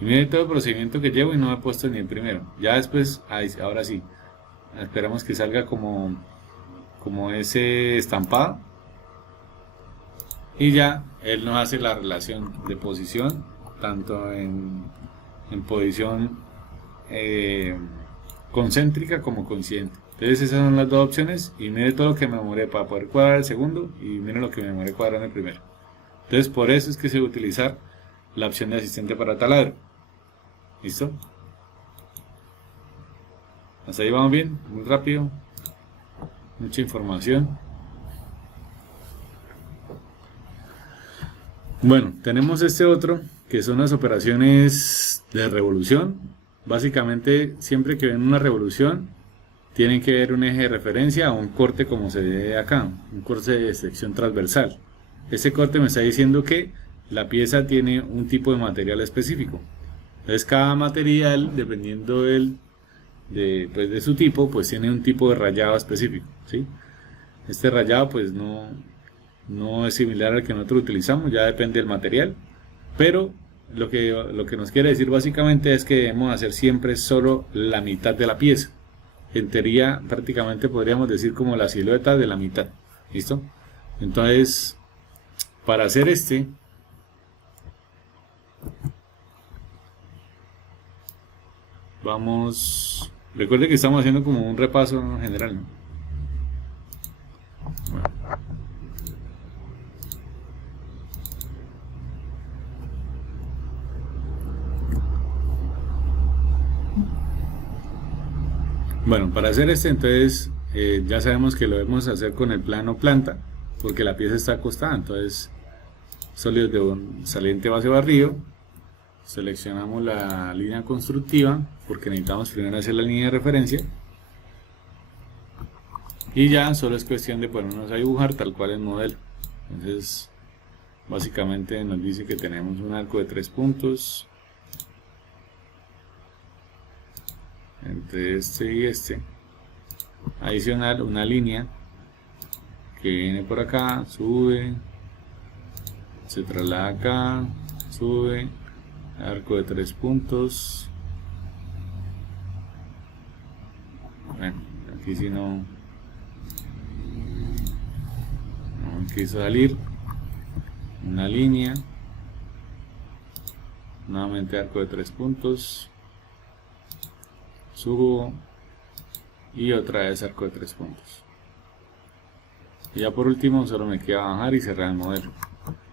miren todo el procedimiento que llevo y no me he puesto ni el primero. Ya después, ahora sí, esperamos que salga como ese estampado, y ya él nos hace la relación de posición, tanto en posición concéntrica como coincidente. Entonces esas son las dos opciones, y mire todo lo que me demoré para poder cuadrar el segundo, y mire lo que me demoré cuadrar el primero. Entonces por eso es que se debe utilizar la opción de asistente para taladro. ¿Listo? Hasta ahí vamos bien, muy rápido, mucha información. Bueno, tenemos este otro, que son las operaciones de revolución. Básicamente, siempre que ven una revolución, tienen que ver un eje de referencia o un corte, como se ve acá, un corte de sección transversal. Este corte me está diciendo que la pieza tiene un tipo de material específico. Entonces cada material, dependiendo de su tipo, pues tiene un tipo de rayado específico, ¿sí? Este rayado pues no no es similar al que nosotros utilizamos, ya depende del material, pero lo que nos quiere decir básicamente es que debemos hacer siempre solo la mitad de la pieza. En teoría prácticamente podríamos decir como la silueta de la mitad. ¿Listo? Entonces, para hacer vamos, recuerde que estamos haciendo como un repaso general, ¿no? Bueno, para hacer entonces ya sabemos que lo debemos hacer con el plano planta, porque la pieza está acostada. Entonces, sólidos de un saliente base barrido, seleccionamos la línea constructiva, porque necesitamos primero hacer la línea de referencia, y ya solo es cuestión de ponernos a dibujar tal cual el modelo. Entonces, básicamente nos dice que tenemos un arco de 3 puntos entre este y este, adicional una línea que viene por acá, sube, se traslada acá, sube, arco de 3 puntos. Bueno, aquí si no quiso salir, una línea, nuevamente arco de 3 puntos, subo y otra vez arco de 3 puntos. Y ya por último solo me queda bajar y cerrar el modelo.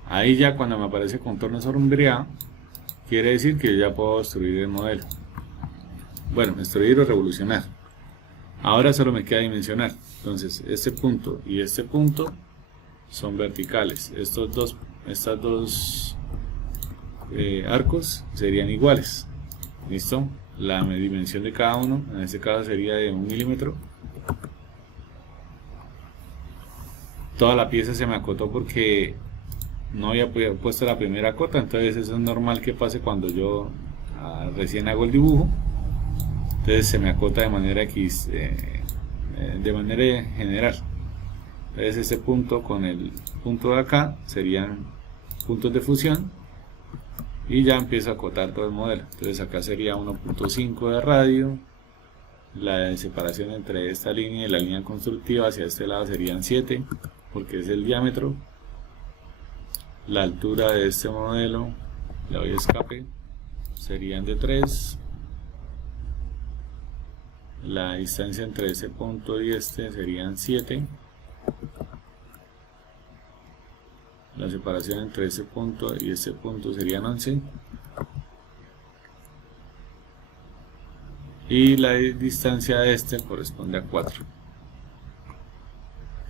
Ahí ya cuando me aparece contorno sombreado, quiere decir que yo ya puedo destruir el modelo. Bueno, destruir o revolucionar. Ahora solo me queda dimensionar. Entonces este punto y este punto son verticales. Estos dos arcos serían iguales. ¿Listo? La dimensión de cada uno en este caso sería de 1 milímetro. Toda la pieza se me acotó porque no había puesto la primera cota, entonces eso es normal que pase cuando yo recién hago el dibujo. Entonces se me acota de manera de manera general. Entonces este punto con el punto de acá serían puntos de fusión y ya empiezo a acotar todo el modelo. Entonces acá sería 1.5 de radio, la separación entre esta línea y la línea constructiva hacia este lado serían 7 porque es el diámetro. La altura de este modelo, le doy escape, serían de 3. La distancia entre ese punto y este serían 7. La separación entre ese punto y este punto serían 11. Y la distancia de este corresponde a 4.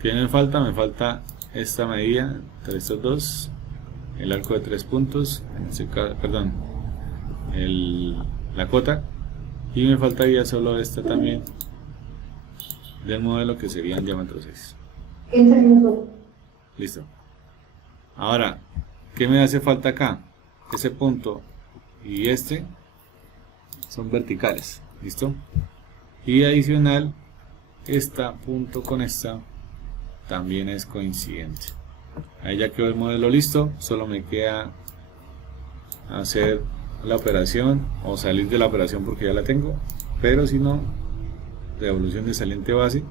¿Qué me falta? Me falta esta medida entre estos dos. El arco de 3 puntos, en este caso, perdón, la cota, y me faltaría solo esta también del modelo que sería en diámetro 6. 15 minutos. Listo. Ahora, ¿qué me hace falta acá? Ese punto y este son verticales. ¿Listo? Y adicional, esta punto con esta también es coincidente. Ahí ya quedó el modelo listo, solo me queda hacer la operación o salir de la operación porque ya la tengo, pero si no, revolución de saliente base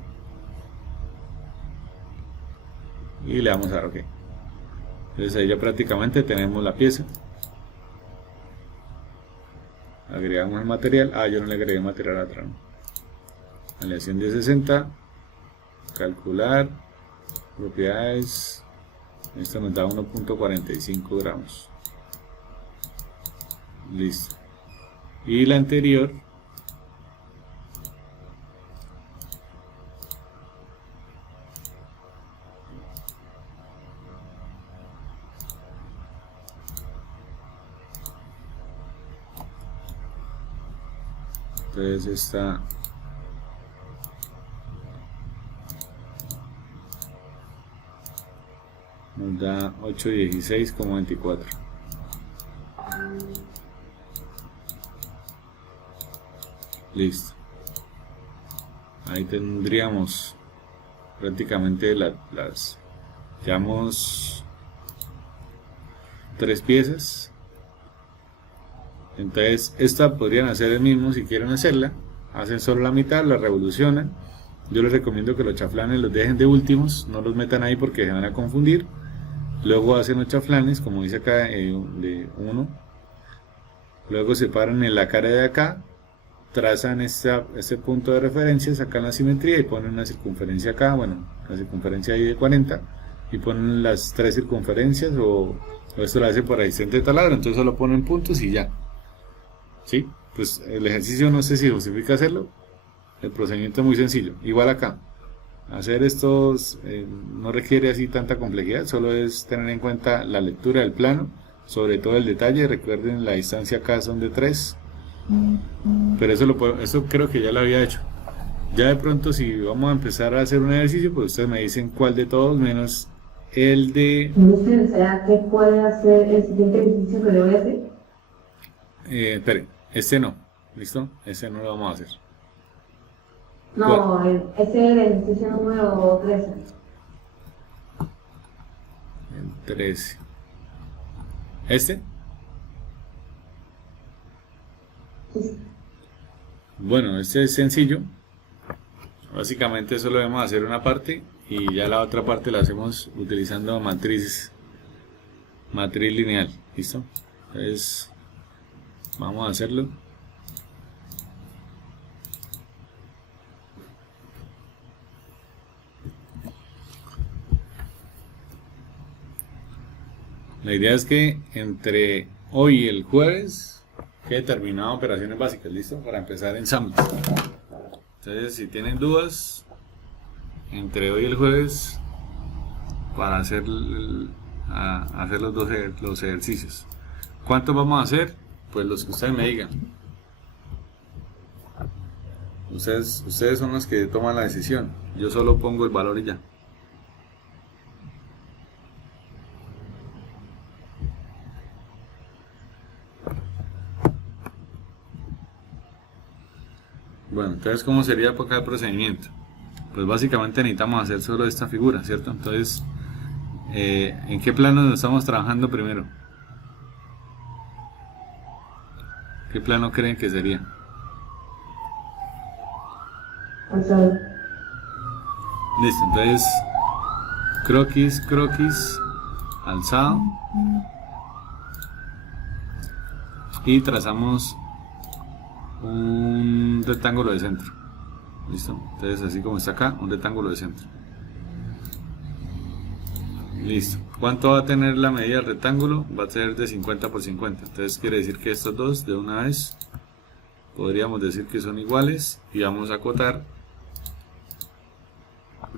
y le damos a dar OK. Entonces ahí ya prácticamente tenemos la pieza. Agregamos el material. Yo no le agregué material atrás. Aleación de 60, calcular propiedades. Esto nos da 1.45 gramos. Listo. Y la anterior entonces esta nos da 816,24. Listo. Ahí tendríamos prácticamente las Llevamos 3 piezas. Entonces esta podrían hacer el mismo si quieren hacerla. Hacen solo la mitad, la revolucionan. Yo les recomiendo que los chaflanes los dejen de últimos, no los metan ahí porque se van a confundir. Luego hacen los chaflanes, como dice acá, de 1. Luego separan en la cara de acá, trazan este punto de referencia, sacan la simetría y ponen una circunferencia acá, bueno, la circunferencia ahí de 40, y ponen las 3 circunferencias, o esto lo hacen por asistente de taladro, entonces solo ponen puntos y ya. ¿Sí? Pues el ejercicio no sé si justifica hacerlo, el procedimiento es muy sencillo. Igual acá, hacer estos no requiere así tanta complejidad, solo es tener en cuenta la lectura del plano, sobre todo el detalle. Recuerden, la distancia acá son de 3, pero eso creo que ya lo había hecho. Ya de pronto, si vamos a empezar a hacer un ejercicio, pues ustedes me dicen cuál de todos, menos el de... ¿Será que puede hacer el siguiente ejercicio que le voy a hacer? Espere, este no, ¿listo? Este no lo vamos a hacer. No, ese es el ejercicio número 13. El 13. ¿Este? Sí. Bueno, este es sencillo. Básicamente solo debemos hacer una parte y ya la otra parte la hacemos utilizando matriz lineal. ¿Listo? Entonces vamos a hacerlo. La idea es que entre hoy y el jueves quede terminado operaciones básicas, ¿listo? Para empezar ensambles. Entonces, si tienen dudas, entre hoy y el jueves, para hacer los ejercicios. ¿Cuántos vamos a hacer? Pues los que ustedes me digan. Ustedes son los que toman la decisión. Yo solo pongo el valor y ya. Bueno, entonces, ¿cómo sería por acá el procedimiento? Pues básicamente necesitamos hacer solo esta figura, ¿cierto? Entonces, ¿en qué plano estamos trabajando primero? ¿Qué plano creen que sería? Alzado. Listo, entonces, croquis, alzado. Y trazamos un rectángulo de centro. Listo, entonces así como está acá, un rectángulo de centro. Listo. ¿Cuánto va a tener la medida del rectángulo? Va a ser de 50 por 50. Entonces quiere decir que estos dos de una vez podríamos decir que son iguales y vamos a acotar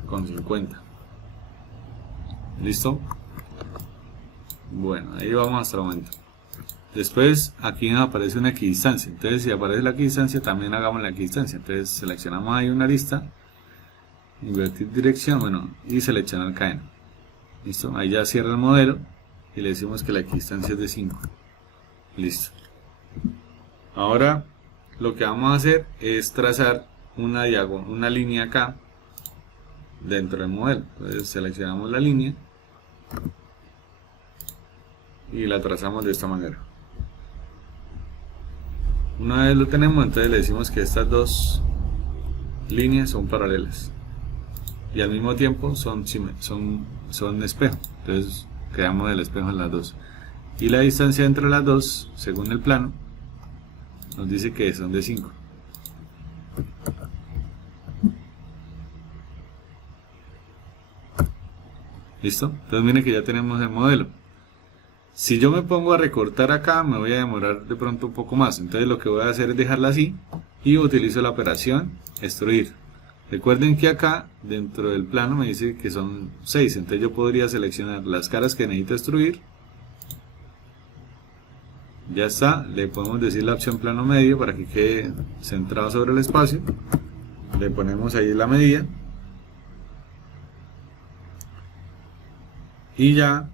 con 50. ¿Listo? Bueno, ahí vamos hasta el momento. Después aquí nos aparece una equidistancia. Entonces si aparece la equidistancia, también hagamos la equidistancia. Entonces seleccionamos ahí una lista, invertir dirección, bueno, y seleccionar cadena. Listo, ahí ya cierra el modelo y le decimos que la equidistancia es de 5. Listo. Ahora lo que vamos a hacer es trazar una línea acá dentro del modelo. Entonces seleccionamos la línea y la trazamos de esta manera. Una vez lo tenemos, entonces le decimos que estas dos líneas son paralelas y al mismo tiempo son espejo. Entonces creamos el espejo en las dos, y la distancia entre las dos, según el plano, nos dice que son de 5. ¿Listo? Entonces miren que ya tenemos el modelo. Si yo me pongo a recortar acá, me voy a demorar de pronto un poco más. Entonces lo que voy a hacer es dejarla así y utilizo la operación extruir. Recuerden que acá dentro del plano me dice que son 6. Entonces yo podría seleccionar las caras que necesito extruir. Ya está. Le podemos decir la opción plano medio para que quede centrado sobre el espacio. Le ponemos ahí la medida. Y ya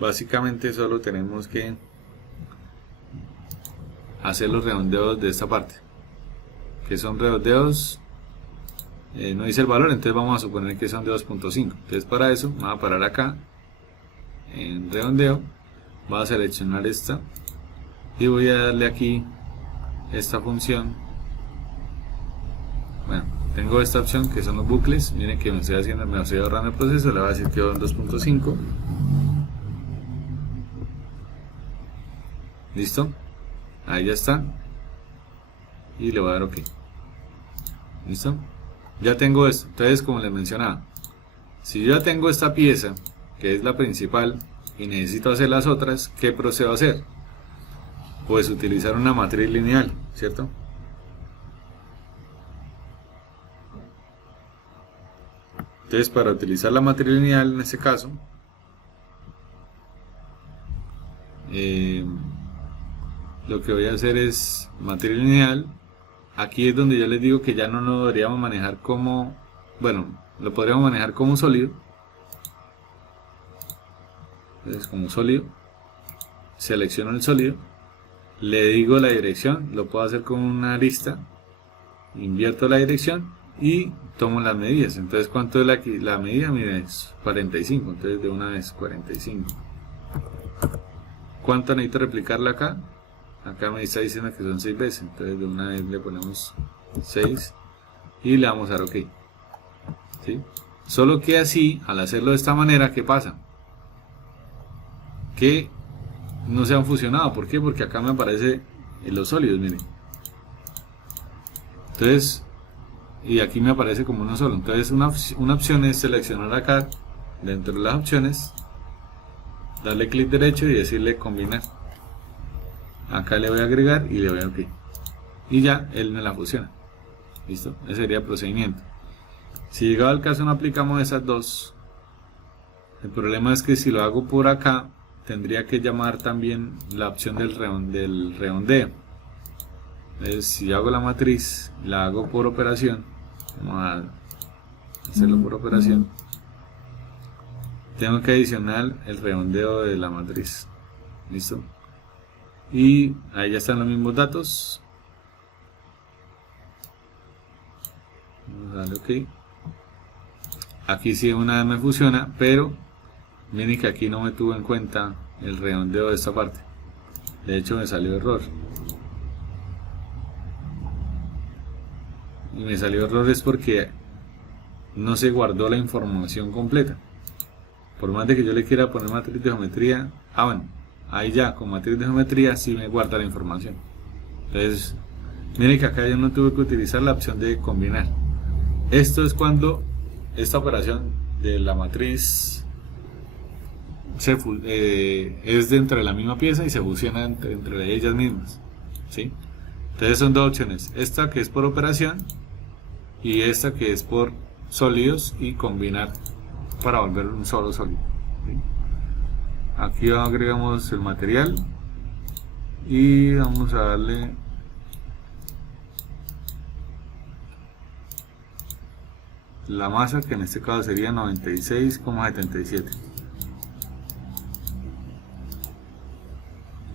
básicamente solo tenemos que hacer los redondeos de esta parte, que son redondeos no dice el valor, entonces vamos a suponer que son de 2.5. Entonces para eso me voy a parar acá en redondeo, voy a seleccionar esta y voy a darle aquí esta función. Bueno, tengo esta opción que son los bucles. Miren que me estoy ahorrando el proceso. Le voy a decir que va en 2.5. Listo, ahí ya está y le voy a dar OK. Listo, ya tengo esto. Entonces, como les mencionaba, si yo ya tengo esta pieza que es la principal y necesito hacer las otras, ¿qué procedo a hacer? Pues utilizar una matriz lineal, ¿cierto? Entonces, para utilizar la matriz lineal en este caso, lo que voy a hacer es matriz lineal. Aquí es donde yo les digo que ya no lo deberíamos manejar como, bueno, lo podríamos manejar como sólido. Entonces, como sólido, selecciono el sólido, le digo la dirección, lo puedo hacer con una arista, invierto la dirección y tomo las medidas. Entonces, ¿cuánto es la medida? Miren, es 45, entonces de una vez 45. ¿Cuánto necesito replicarla acá? Acá me está diciendo que son 6 veces, entonces de una vez le ponemos 6 y le vamos a dar OK. ¿Sí? Solo que así, al hacerlo de esta manera, ¿qué pasa? Que no se han fusionado. ¿Por qué? Porque acá me aparece en los sólidos, miren. Entonces, y aquí me aparece como uno solo. Entonces una opción es seleccionar acá, dentro de las opciones, darle clic derecho y decirle combinar. Acá le voy a agregar y le voy a OK. Y ya él me la fusiona. Listo, ese sería el procedimiento. Si llegado al caso no aplicamos esas dos, el problema es que si lo hago por acá, tendría que llamar también la opción del redondeo. Entonces, si hago la matriz, la hago por operación, vamos a hacerlo por operación, tengo que adicionar el redondeo de la matriz. Listo, y ahí ya están los mismos datos. Vamos a darle OK. Aquí sí una vez me fusiona, pero miren que aquí no me tuvo en cuenta el redondeo de esta parte. De hecho me salió error. Y me salió error es porque no se guardó la información completa. Por más de que yo le quiera poner matriz de geometría, bueno, ahí ya con matriz de geometría sí me guarda la información. Entonces miren que acá yo no tuve que utilizar la opción de combinar. Esto es cuando esta operación de la matriz es dentro de la misma pieza y se fusiona entre ellas mismas, ¿sí? Entonces son dos opciones, esta que es por operación y esta que es por sólidos y combinar para volver un solo sólido, ¿sí? Aquí agregamos el material y vamos a darle la masa, que en este caso sería 96,77.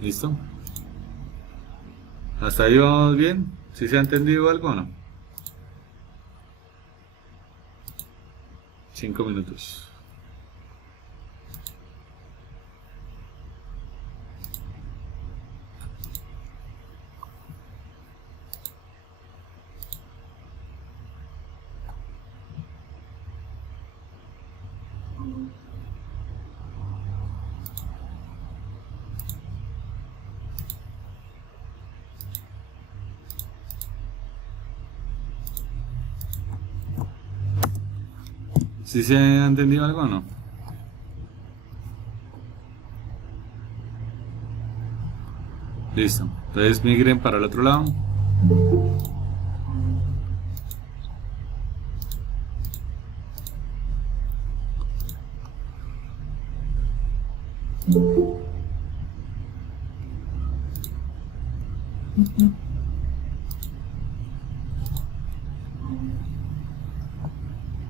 ¿Listo? ¿Hasta ahí vamos bien? ¿Sí se ha entendido algo o no? 5 minutos. ¿Sí se ha entendido algo o no? Listo. Entonces migren para el otro lado.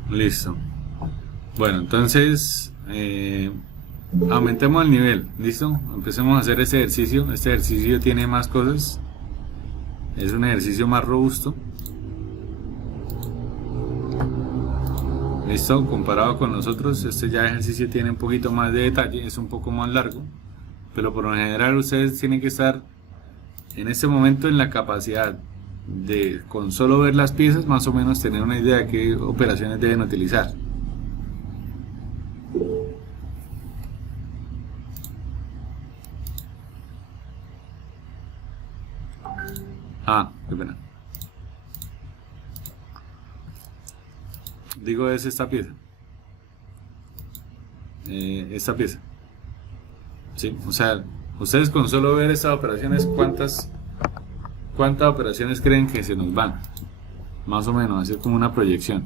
Listo. Bueno, entonces aumentemos el nivel. ¿Listo? Empecemos a hacer este ejercicio. Este ejercicio tiene más cosas. Es un ejercicio más robusto. ¿Listo? Comparado con nosotros, este ya ejercicio tiene un poquito más de detalle, es un poco más largo, pero por lo general ustedes tienen que estar en este momento en la capacidad de, con solo ver las piezas, más o menos tener una idea de qué operaciones deben utilizar. Qué pena. Digo, es esta pieza. Esta pieza. ¿Sí? O sea, ustedes con solo ver estas operaciones, ¿cuántas operaciones creen que se nos van? Más o menos, hacer como una proyección.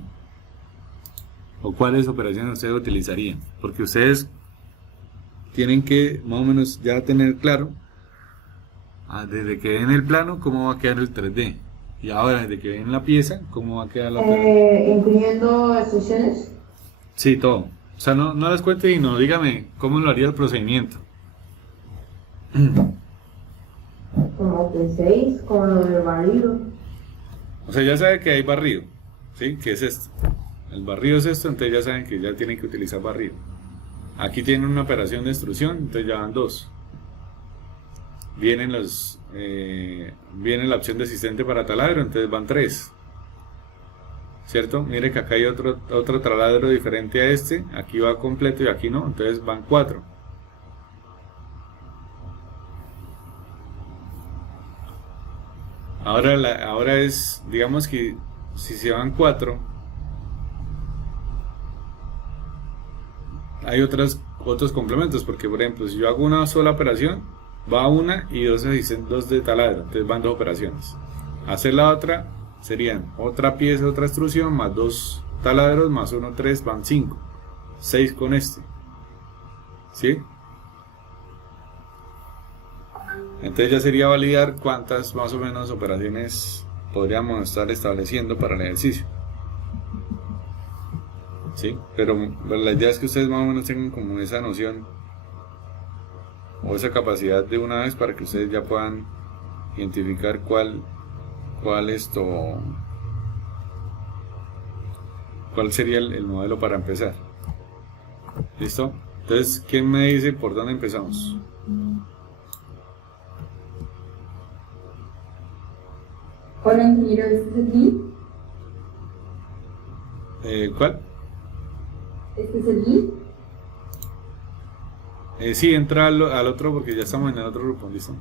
¿O cuáles operaciones ustedes utilizarían? Porque ustedes tienen que más o menos ya tener claro, desde que ven el plano, cómo va a quedar el 3D. Y ahora, desde que ven la pieza, cómo va a quedar la operación. Incluyendo extrusiones. Sí, todo. O sea, no las cuente y no dígame cómo lo haría el procedimiento. Como que 6, como lo del barrido. O sea, ya sabe que hay barrido, ¿sí? Que es esto. El barrido es esto, entonces ya saben que ya tienen que utilizar barrido. Aquí tienen una operación de extrusión, entonces ya van 2. Viene la opción de asistente para taladro, entonces van 3. ¿Cierto? Mire que acá hay otro taladro diferente a este. Aquí va completo y aquí no, entonces van 4. Ahora es, digamos que si se van 4, hay otros complementos, porque por ejemplo, si yo hago una sola operación, va una y 2 de taladro, entonces van 2 operaciones. Hacer la otra serían otra pieza, otra extrusión, más 2 taladros, más 1, 3, van 5. 6 con este. ¿Sí? Entonces ya sería validar cuántas más o menos operaciones podríamos estar estableciendo para el ejercicio. ¿Sí? Pero la idea es que ustedes más o menos tengan como esa noción o esa capacidad de una vez para que ustedes ya puedan identificar cuál sería el modelo para empezar. ¿Listo? Entonces, ¿quién me dice por dónde empezamos? Hola, ingeniero, ¿este es el link? ¿Cuál? ¿Este es el link? Sí, entra al otro porque ya estamos en el otro grupo, ¿listo?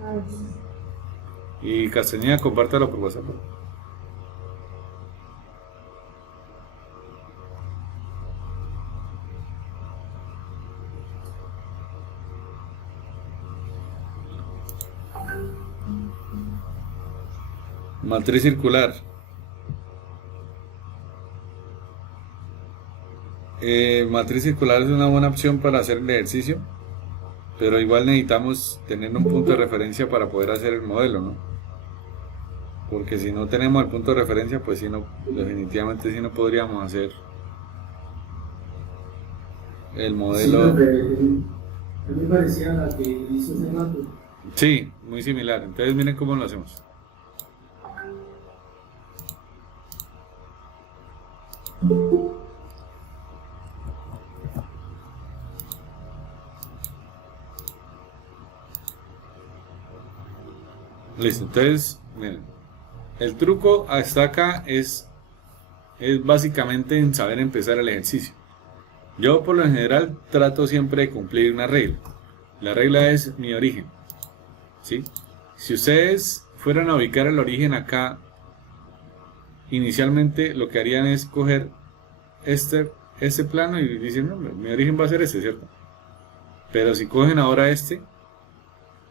Ah, sí. Y Castañeda, compártelo por WhatsApp. Matriz circular. Matriz circular es una buena opción para hacer el ejercicio, pero igual necesitamos tener un punto de referencia para poder hacer el modelo, ¿no? Porque si no tenemos el punto de referencia, pues sí, no, definitivamente sí no podríamos hacer el modelo. Sí, a mí me parecía la que hizo hace rato. Sí, muy similar. Entonces miren cómo lo hacemos. Listo, entonces miren, el truco hasta acá es básicamente en saber empezar el ejercicio. Yo por lo general trato siempre de cumplir una regla. La regla es mi origen, ¿sí? Si ustedes fueran a ubicar el origen acá, inicialmente lo que harían es coger este plano y dicen, no, mi origen va a ser este, ¿cierto? Pero si cogen ahora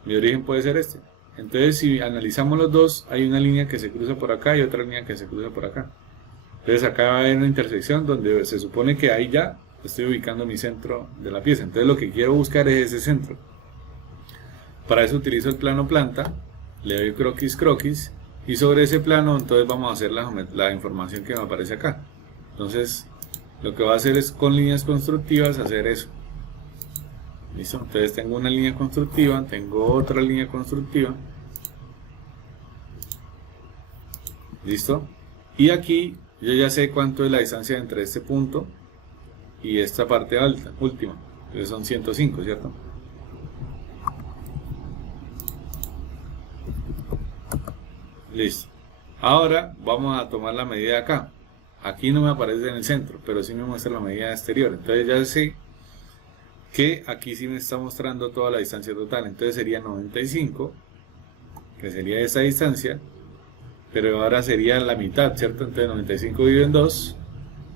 mi origen puede ser este. Entonces si analizamos los dos, hay una línea que se cruza por acá y otra línea que se cruza por acá. Entonces acá va a haber una intersección donde se supone que ahí ya estoy ubicando mi centro de la pieza. Entonces lo que quiero buscar es ese centro. Para eso utilizo el plano planta, le doy croquis y sobre ese plano entonces vamos a hacer la información que me aparece acá. Entonces lo que voy a hacer es con líneas constructivas hacer eso. ¿Listo? Entonces tengo una línea constructiva, tengo otra línea constructiva. ¿Listo? Y aquí yo ya sé cuánto es la distancia entre este punto y esta parte alta, última. Entonces son 105, ¿cierto? Listo. Ahora vamos a tomar la medida acá. Aquí no me aparece en el centro, pero sí me muestra la medida exterior. Entonces ya sé que aquí sí me está mostrando toda la distancia total. Entonces sería 95, que sería esa distancia, pero ahora sería la mitad, ¿cierto? Entonces 95 dividido en 2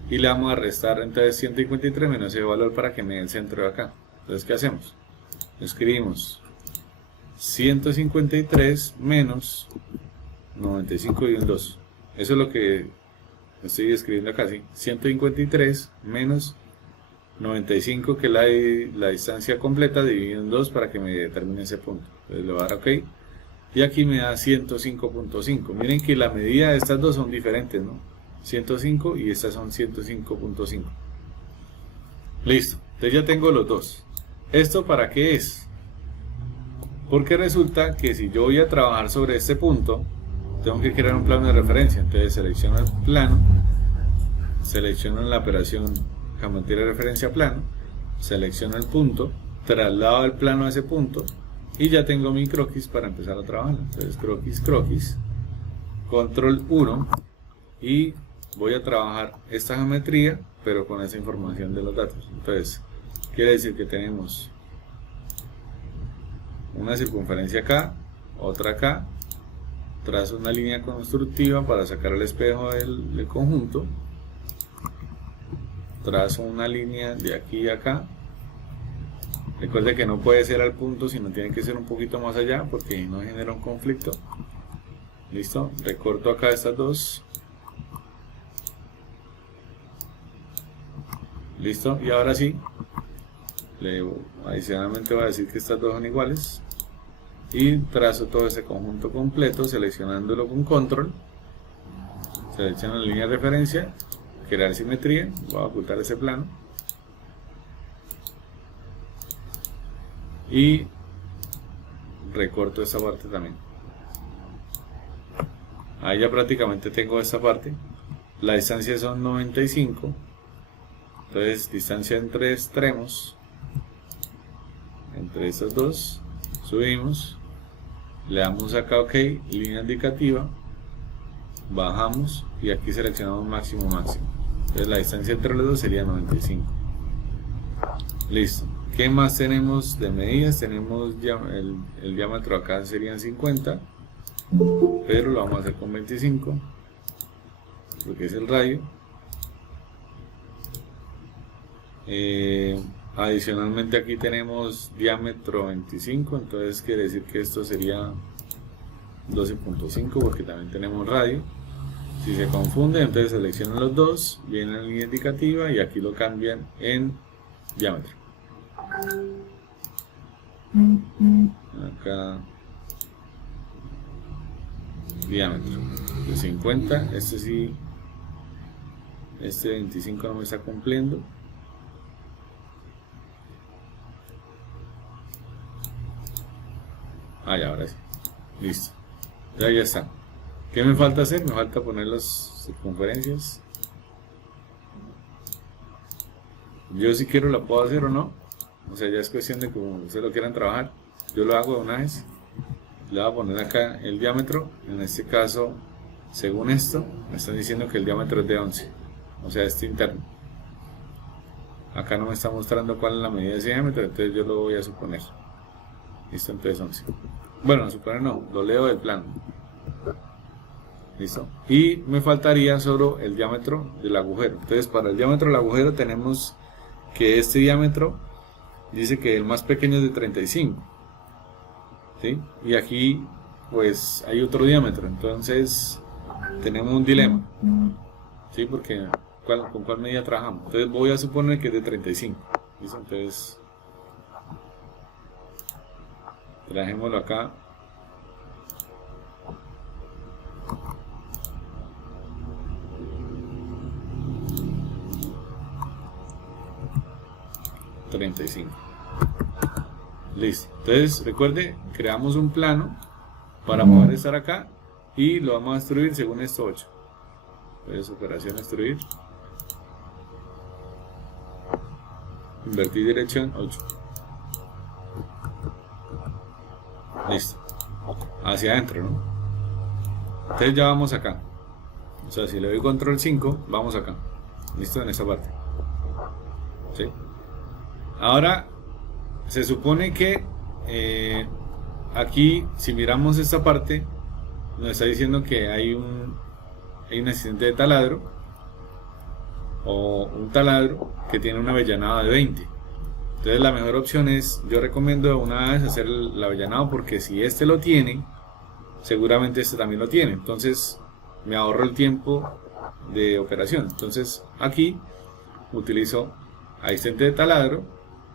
y le vamos a restar entonces 153 menos ese valor para que me dé el centro de acá. Entonces, ¿qué hacemos? Escribimos 153 menos 95 dividido en 2. Eso es lo que estoy escribiendo acá, ¿sí? 153 menos 95, que es la distancia completa, dividido en 2 para que me determine ese punto. Entonces le voy a dar OK. Y aquí me da 105.5. Miren que la medida de estas dos son diferentes, ¿no? 105 y estas son 105.5. Listo. Entonces ya tengo los dos. ¿Esto para qué es? Porque resulta que si yo voy a trabajar sobre este punto, tengo que crear un plano de referencia. Entonces selecciono el plano, selecciono la operación geometría de referencia plano, selecciono el punto, traslado el plano a ese punto y ya tengo mi croquis para empezar a trabajar. Entonces croquis, control 1 y voy a trabajar esta geometría pero con esa información de los datos. Entonces quiere decir que tenemos una circunferencia acá, otra acá, trazo una línea constructiva para sacar el espejo del conjunto, trazo una línea de aquí a acá. Recuerde que no puede ser al punto, sino tiene que ser un poquito más allá porque no genera un conflicto. Listo, recorto acá estas dos. Listo, y ahora sí, adicionalmente voy a decir que estas dos son iguales y trazo todo ese conjunto completo seleccionándolo con control, selecciono la línea de referencia, crear simetría, voy a ocultar ese plano y recorto esta parte también. Ahí ya prácticamente tengo esta parte. La distancia son 95, entonces distancia entre extremos, entre estos dos, subimos, le damos acá OK, línea indicativa, bajamos y aquí seleccionamos máximo. Entonces la distancia entre los dos sería 95. Listo. ¿Qué más tenemos de medidas? Tenemos el diámetro acá serían 50, pero lo vamos a hacer con 25 porque es el radio. Adicionalmente aquí tenemos diámetro 25, entonces quiere decir que esto sería 12.5 porque también tenemos radio. Si se confunde, entonces seleccionan los dos, viene la línea indicativa y aquí lo cambian en diámetro. Acá diámetro de 50, este sí, este 25 no me está cumpliendo. Ahora sí, listo, ya está. ¿Qué me falta hacer? Me falta poner las circunferencias. Yo si quiero la puedo hacer o no, o sea ya es cuestión de cómo ustedes lo quieran trabajar. Yo lo hago de una vez. Le voy a poner acá el diámetro, en este caso según esto me están diciendo que el diámetro es de 11, o sea este interno. Acá no me está mostrando cuál es la medida de ese diámetro, entonces yo lo voy a suponer. Listo, entonces 11. Bueno, a suponer no, lo leo del plano. Listo. Y me faltaría solo el diámetro del agujero. Entonces para el diámetro del agujero tenemos que este diámetro dice que el más pequeño es de 35, ¿sí? Y aquí pues hay otro diámetro, entonces tenemos un dilema, ¿sí? Porque ¿con cuál medida trabajamos? Entonces voy a suponer que es de 35. ¿Listo? Entonces trajémoslo acá. Listo. Entonces recuerde, creamos un plano para poder estar acá y lo vamos a destruir según esto 8. Entonces operación extruir, invertir dirección 8, listo, hacia adentro, ¿no? Entonces ya vamos acá, o sea, si le doy control 5 vamos acá, listo, en esta parte, ¿sí? Ahora se supone que aquí, si miramos esta parte, nos está diciendo que hay un asistente de taladro, o un taladro que tiene un avellanado de 20. Entonces la mejor opción es, yo recomiendo de una vez hacer el avellanado, porque si este lo tiene, seguramente este también lo tiene. Entonces me ahorro el tiempo de operación. Entonces aquí utilizo asistente de taladro.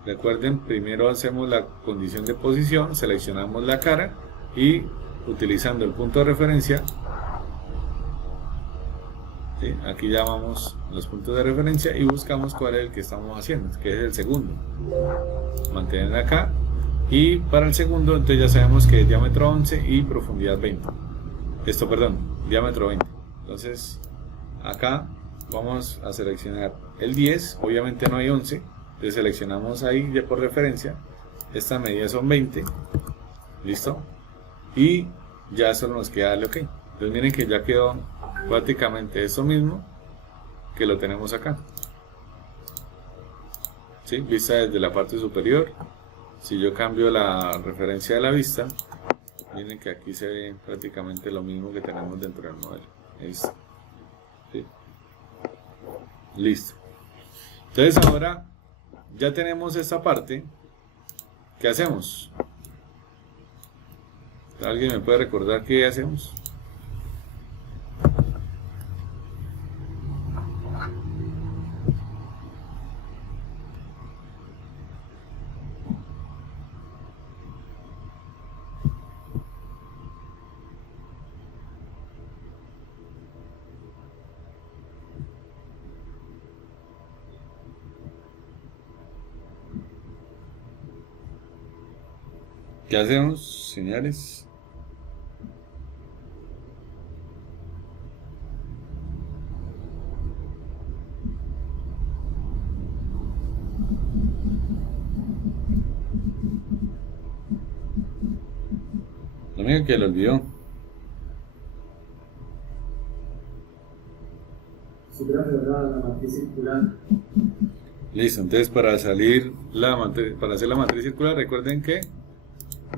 Recuerden, primero hacemos la condición de posición, seleccionamos la cara y utilizando el punto de referencia, ¿sí? Aquí llamamos los puntos de referencia y buscamos cuál es el que estamos haciendo, que es el segundo. Mantener acá, y para el segundo entonces ya sabemos que es diámetro 11 y profundidad 20. Diámetro 20. Entonces acá vamos a seleccionar el 10, obviamente no hay 11, entonces seleccionamos ahí ya por referencia, estas medidas son 20, listo, y ya solo nos queda darle OK. Entonces miren que ya quedó prácticamente esto mismo que lo tenemos acá, ¿sí? Vista desde la parte superior. Si yo cambio la referencia de la vista, miren que aquí se ve prácticamente lo mismo que tenemos dentro del modelo. Ahí está, ¿sí? Listo. Entonces ahora ya tenemos esta parte. ¿Qué hacemos? ¿Alguien me puede recordar qué hacemos? ¿Qué hacemos, señores? No me diga que lo olvidó. Supera la matriz circular. Listo, entonces para hacer la matriz circular, recuerden que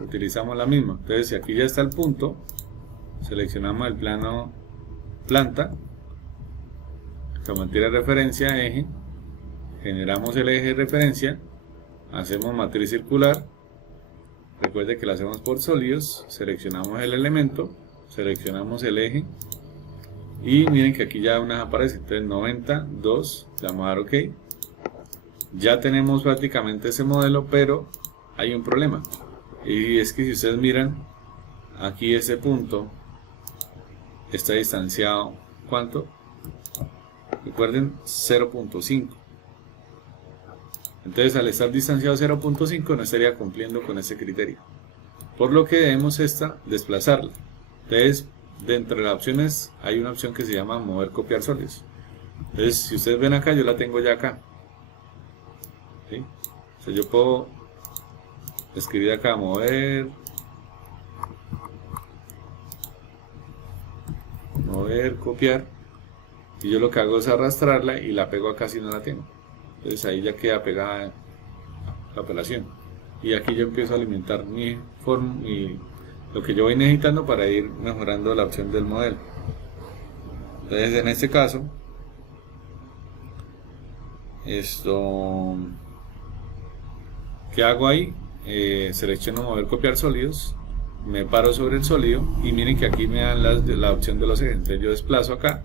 utilizamos la misma. Entonces si aquí ya está el punto, seleccionamos el plano planta, geometría de referencia, eje, generamos el eje de referencia, hacemos matriz circular. Recuerde que la hacemos por sólidos, seleccionamos el elemento, seleccionamos el eje y miren que aquí ya una aparece. Entonces 90, 2, le vamos a dar OK. Ya tenemos prácticamente ese modelo, pero hay un problema, y es que si ustedes miran aquí, ese punto está distanciado, ¿cuánto? Recuerden, 0.5. entonces al estar distanciado 0.5 no estaría cumpliendo con ese criterio, por lo que debemos desplazarla. Entonces dentro de las opciones hay una opción que se llama mover, copiar sólidos. Entonces si ustedes ven acá, yo la tengo ya acá, ¿sí? O sea, yo puedo escribir acá mover, copiar, y yo lo que hago es arrastrarla y la pego acá si no la tengo. Entonces ahí ya queda pegada la operación, y aquí yo empiezo a alimentar mi forma y lo que yo voy necesitando para ir mejorando la opción del modelo. Entonces en este caso, ¿qué hago ahí? Selecciono mover, copiar sólidos, me paro sobre el sólido y miren que aquí me dan la opción de los ejes. Entonces yo desplazo acá,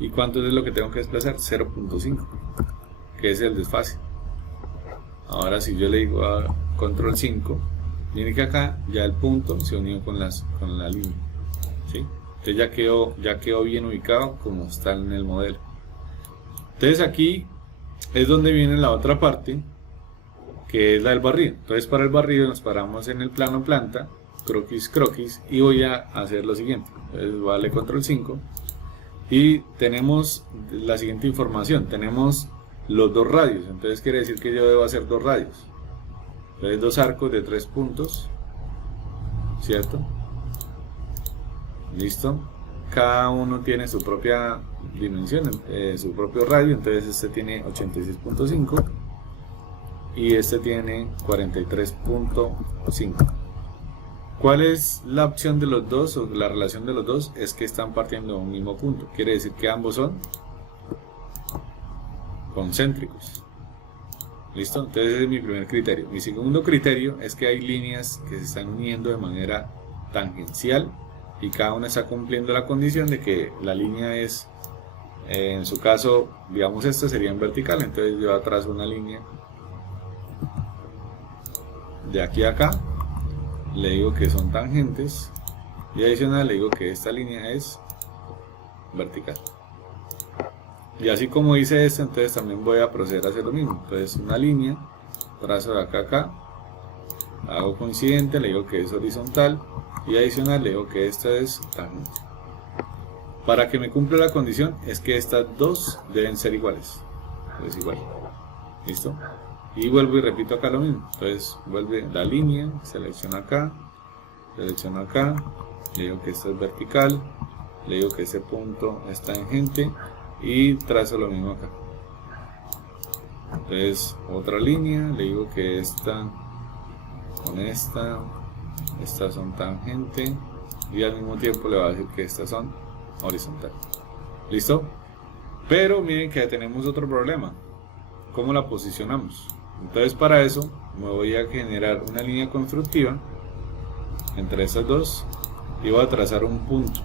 y ¿cuánto es lo que tengo que desplazar? 0.5, que es el desfase. Ahora si yo le digo a control 5, miren que acá ya el punto se unió con la línea, ¿sí? Entonces ya quedó bien ubicado como está en el modelo. Entonces aquí es donde viene la otra parte, que es la del barrido. Entonces para el barrido nos paramos en el plano planta, croquis, y voy a hacer lo siguiente. Entonces voy a darle control 5 Y tenemos la siguiente información, tenemos los dos radios, entonces quiere decir que yo debo hacer dos radios. Entonces 2 arcos de 3 puntos, ¿cierto? Listo. Cada uno tiene su propia dimensión, su propio radio, entonces este tiene 86.5 y este tiene 43.5. ¿Cuál es la opción de los dos o la relación de los dos? Es que están partiendo de un mismo punto, quiere decir que ambos son concéntricos. ¿Listo? Entonces ese es mi primer criterio. Mi segundo criterio es que hay líneas que se están uniendo de manera tangencial y cada una está cumpliendo la condición de que la línea es, en su caso, digamos esta sería en vertical, entonces yo trazo una línea de aquí a acá, le digo que son tangentes y adicional le digo que esta línea es vertical. Y así como hice esto, entonces también voy a proceder a hacer lo mismo. Entonces una línea, trazo de acá a acá, hago coincidente, le digo que es horizontal y adicional le digo que esta es tangente. Para que me cumpla la condición es que estas dos deben ser iguales. Entonces igual. ¿Listo? Y vuelvo y repito acá lo mismo. Entonces vuelve la línea, selecciono acá, le digo que esta es vertical, le digo que ese punto es tangente y trazo lo mismo acá. Entonces otra línea, le digo que esta con estas son tangente y al mismo tiempo le voy a decir que estas son horizontal. ¿Listo? Pero miren que tenemos otro problema. ¿Cómo la posicionamos? Entonces para eso me voy a generar una línea constructiva entre estas dos y voy a trazar un punto.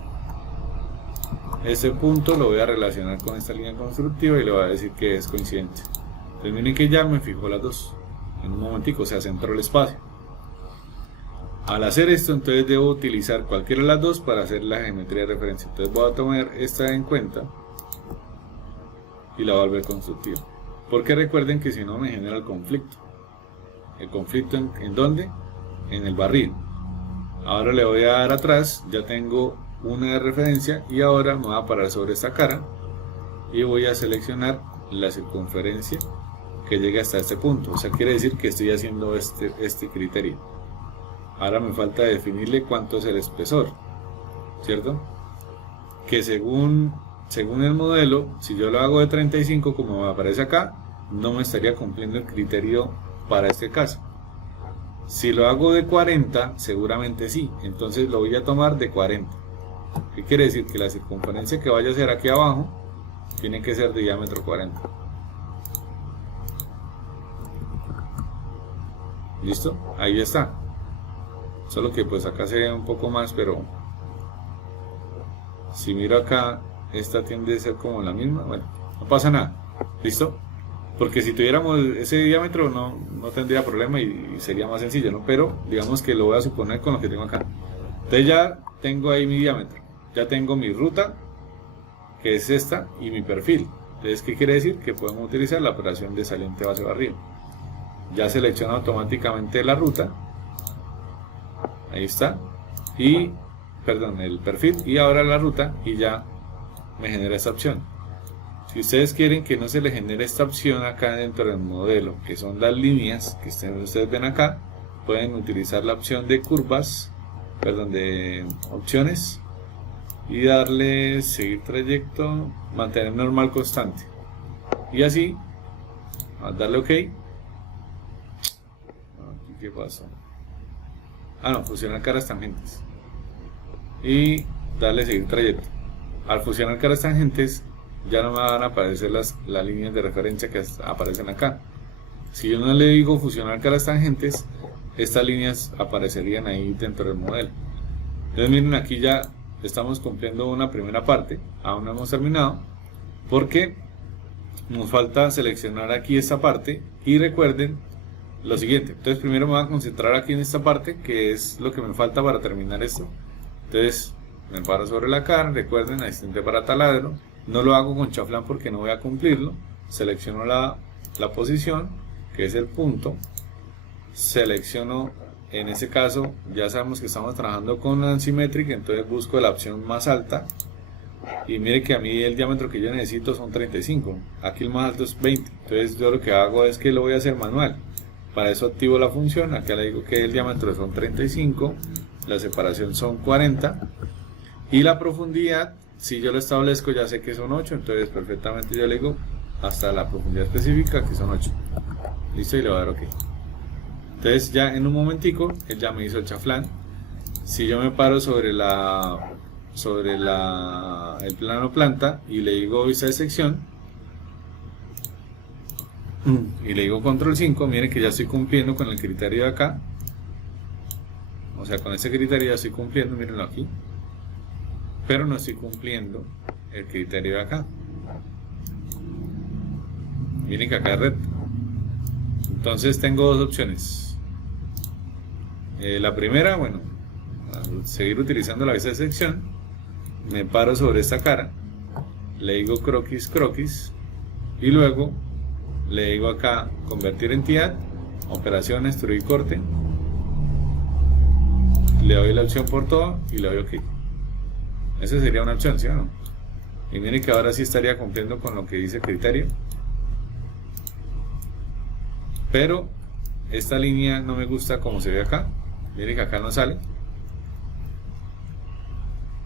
Ese punto lo voy a relacionar con esta línea constructiva y le voy a decir que es coincidente. Entonces miren que ya me fijó las dos en un momentico, se centró el espacio. Al hacer esto, entonces debo utilizar cualquiera de las dos para hacer la geometría de referencia. Entonces voy a tomar esta en cuenta y la voy a volver constructiva. Porque recuerden que si no me genera el conflicto. ¿El conflicto en dónde? En el barrido. Ahora le voy a dar atrás, ya tengo una de referencia y ahora me voy a parar sobre esta cara y voy a seleccionar la circunferencia que llegue hasta este punto. O sea, quiere decir que estoy haciendo este criterio. Ahora me falta definirle cuánto es el espesor, ¿cierto? Que según el modelo, si yo lo hago de 35 como me aparece acá, no me estaría cumpliendo el criterio para este caso. Si lo hago de 40, seguramente sí, entonces lo voy a tomar de 40. ¿Qué quiere decir? Que la circunferencia que vaya a ser aquí abajo tiene que ser de diámetro 40. ¿Listo? Ahí está. Solo que pues acá se ve un poco más, pero si miro acá, esta tiende a ser como la misma. Bueno, no pasa nada. ¿Listo? Porque si tuviéramos ese diámetro no tendría problema y sería más sencillo, ¿no? Pero digamos que lo voy a suponer con lo que tengo acá. Entonces ya tengo ahí mi diámetro, ya tengo mi ruta, que es esta, y mi perfil. Entonces, ¿qué quiere decir? Que podemos utilizar la operación de saliente base barrido. Ya selecciona automáticamente la ruta, ahí está, y perdón, el perfil, y ahora la ruta, y ya me genera esta opción. Si ustedes quieren que no se le genere esta opción acá dentro del modelo, que son las líneas que ustedes ven acá, pueden utilizar la opción de curvas, perdón, de opciones, y darle seguir trayecto, mantener normal constante, y así al darle OK. ¿Qué pasó? No, fusionar caras tangentes y darle seguir trayecto. Al fusionar caras tangentes ya no me van a aparecer las líneas de referencia que aparecen acá. Si yo no le digo fusionar caras tangentes, estas líneas aparecerían ahí dentro del modelo. Entonces miren, aquí ya estamos cumpliendo una primera parte, aún no hemos terminado porque nos falta seleccionar aquí esta parte. Y recuerden lo siguiente, entonces primero me voy a concentrar aquí en esta parte, que es lo que me falta para terminar esto. Entonces me paro sobre la cara, recuerden, asistente para taladro, no lo hago con chaflán porque no voy a cumplirlo. Selecciono la posición, que es el punto, selecciono, en este caso ya sabemos que estamos trabajando con Ansimetric, entonces busco la opción más alta y mire que a mí el diámetro que yo necesito son 35, aquí el más alto es 20, entonces yo lo que hago es que lo voy a hacer manual. Para eso activo la función, acá le digo que el diámetro son 35, la separación son 40 y la profundidad, si yo lo establezco ya sé que son 8, entonces perfectamente yo le digo hasta la profundidad específica que son 8. Listo, y le voy a dar OK. Entonces ya en un momentico él ya me hizo el chaflán. Si yo me paro sobre el plano planta y le digo vista de sección y le digo control 5, miren que ya estoy cumpliendo con el criterio de acá, o sea, con ese criterio ya estoy cumpliendo, mírenlo aquí, pero no estoy cumpliendo el criterio de acá. Miren que acá es recto. Entonces tengo dos opciones. La primera, bueno, seguir utilizando la vista de sección, me paro sobre esta cara, le digo croquis croquis y luego le digo acá convertir entidad, operación extruir corte, le doy la opción por todo y le doy OK. Esa sería una opción, ¿sí o no? Y miren que ahora sí estaría cumpliendo con lo que dice el criterio, pero esta línea no me gusta como se ve acá. Miren que acá no sale.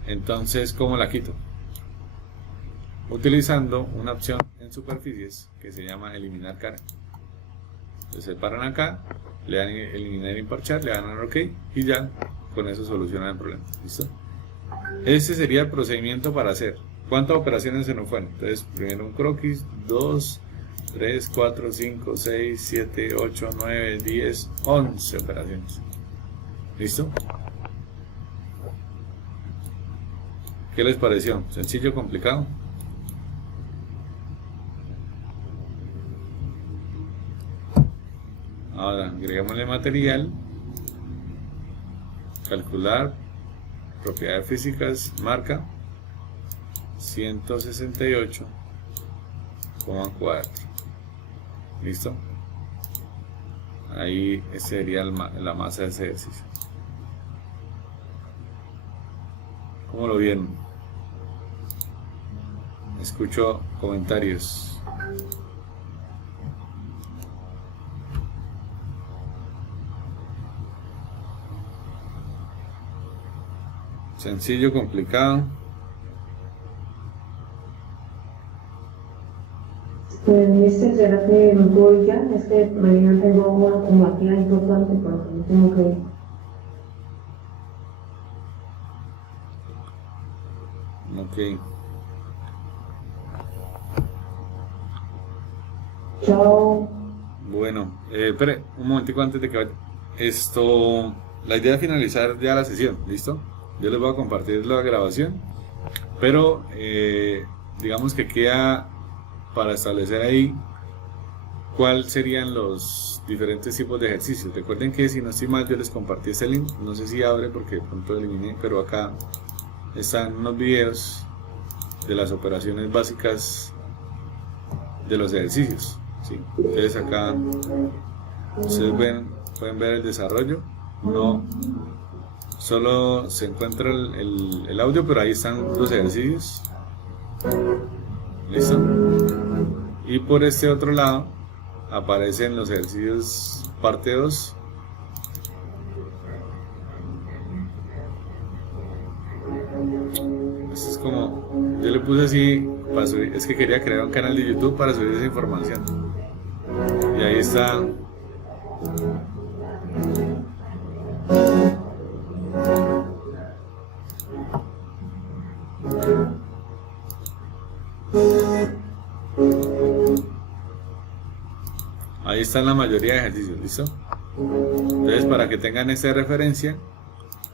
Entonces, ¿cómo la quito? Utilizando una opción en superficies que se llama eliminar cara. Entonces se paran acá, le dan eliminar y parchar, le dan a OK y ya con eso solucionan el problema. ¿Listo? Este sería el procedimiento para hacer. ¿Cuántas operaciones se nos fueron? Entonces, primero un croquis, 2, 3, 4, 5, 6, 7, 8, 9, 10, 11 operaciones. ¿Listo? ¿Qué les pareció? ¿Sencillo, complicado? Ahora, agregámosle material, calcular, propiedades físicas, marca, 168,4. ¿Listo? Ahí sería la masa de ese ejercicio. ¿Cómo lo vieron? Escucho comentarios. Sencillo, complicado. ¿Será que me voy ya? Es que mañana tengo una combativa importante, pero no tengo que ir. Ok. Chao. Bueno, espere un momentico antes de que vaya. La idea es finalizar ya la sesión, ¿listo? Yo les voy a compartir la grabación, pero digamos que queda para establecer ahí cuáles serían los diferentes tipos de ejercicios. Recuerden que si no estoy mal yo les compartí este link, no sé si abre porque de pronto eliminé, pero acá están unos videos de las operaciones básicas de los ejercicios, ¿sí? Entonces acá ustedes pueden ver el desarrollo, no solo se encuentra el audio, pero ahí están los ejercicios. ¿Listo? Y por este otro lado aparecen los ejercicios parte 2. Esto es como, yo le puse así para subir, es que quería crear un canal de YouTube para subir esa información. Y ahí está. Ahí están la mayoría de ejercicios, ¿listo? Entonces, para que tengan esta referencia,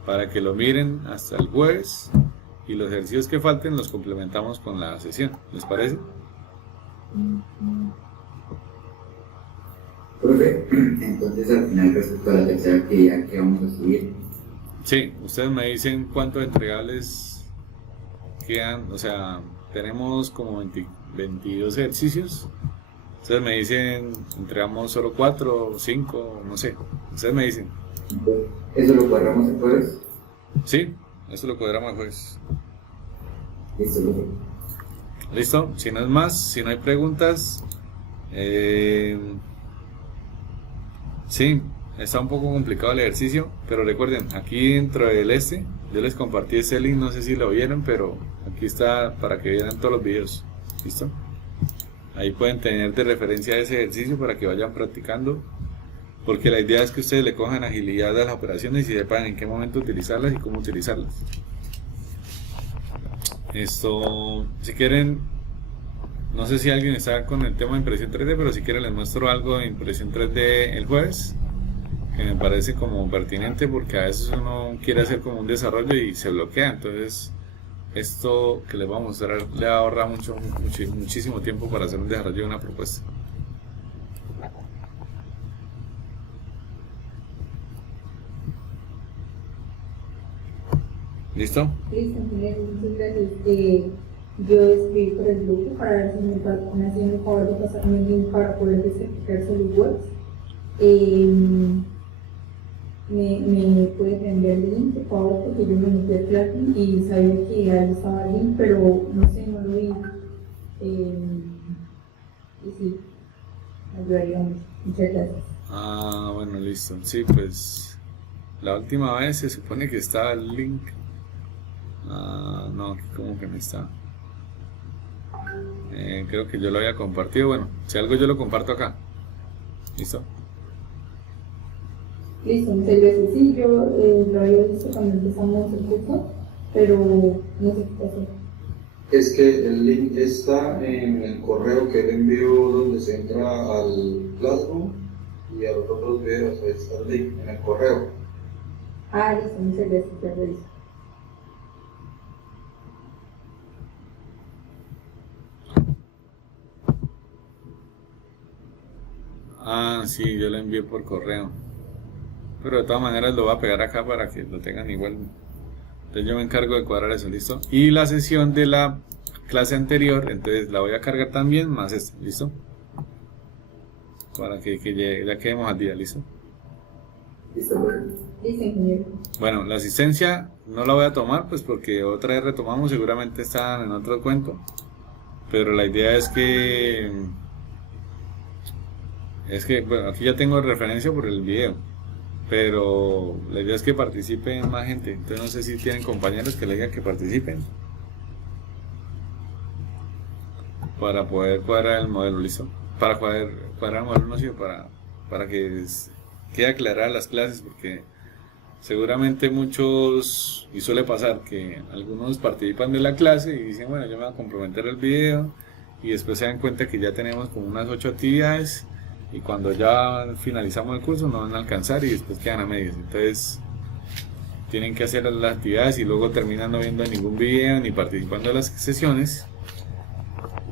para que lo miren hasta el jueves, y los ejercicios que falten los complementamos con la sesión, ¿les parece? Profe, entonces al final respecto a la tercera actividad que vamos a subir. Sí, ustedes me dicen cuántos entregables quedan, o sea, tenemos como 22 ejercicios. Ustedes me dicen, entregamos solo 4 o 5, no sé. Ustedes me dicen. ¿Eso lo cuadramos el jueves? Sí, eso lo cuadramos el jueves. Listo, profe. ¿Listo? Si no es más, si no hay preguntas, sí, está un poco complicado el ejercicio, pero recuerden, aquí dentro del yo les compartí ese link, no sé si lo vieron, pero aquí está para que vean todos los videos. ¿Listo? Ahí pueden tener de referencia ese ejercicio para que vayan practicando, porque la idea es que ustedes le cojan agilidad a las operaciones y sepan en qué momento utilizarlas y cómo utilizarlas. Esto, si quieren, no sé si alguien está con el tema de impresión 3D, pero si quieren les muestro algo de impresión 3D el jueves, que me parece como pertinente, porque a veces uno quiere hacer como un desarrollo y se bloquea. Entonces esto que les voy a mostrar le ahorra muchísimo tiempo para hacer un desarrollo de una propuesta. ¿Listo? Listo, ingeniero, muchas gracias. Yo escribí por el grupo para ver si me hacían el favor de pasarme el link para poder descargar SolidWorks. ¿Me puedes enviar el link, por favor? Porque yo me metí al plugin y sabía que ahí estaba el link, pero no sé, no lo vi. Y sí, me ayudaría mucho. Muchas gracias. Ah, bueno, listo. Sí, pues la última vez se supone que estaba el link. Ah, no, como que no está. Creo que yo lo había compartido. Bueno, si algo yo lo comparto acá. ¿Listo? Listo, muchas gracias. Sí, yo lo había visto cuando empezamos el curso, pero no sé qué pasó. Es que el link está en el correo que le envió donde se entra al Classroom y a los otros videos. Ahí está el link en el correo. Ah, listo, muchas gracias, ya lo hice. Ah, sí, yo lo envié por correo. Pero de todas maneras lo voy a pegar acá para que lo tengan igual. Entonces yo me encargo de cuadrar eso, ¿listo? Y la sesión de la clase anterior, entonces la voy a cargar también, más esta, ¿listo? Para que ya quedemos al día, ¿listo? Listo, profe. Listo, ingeniero. Bueno, la asistencia no la voy a tomar, pues porque otra vez retomamos, seguramente están en otro cuento. Pero la idea es que bueno, aquí ya tengo referencia por el video, pero la idea es que participen más gente. Entonces no sé si tienen compañeros que le digan que participen para poder cuadrar el modelo, ¿listo? Para cuadrar el modelo, no sirve para que quede aclaradas las clases, porque seguramente muchos, y suele pasar que algunos participan de la clase y dicen, bueno, yo me voy a comprometer al video, y después se dan cuenta que ya tenemos como unas 8 actividades, y cuando ya finalizamos el curso no van a alcanzar y después quedan a medias. Entonces tienen que hacer las actividades y luego terminan no viendo ningún video ni participando de las sesiones,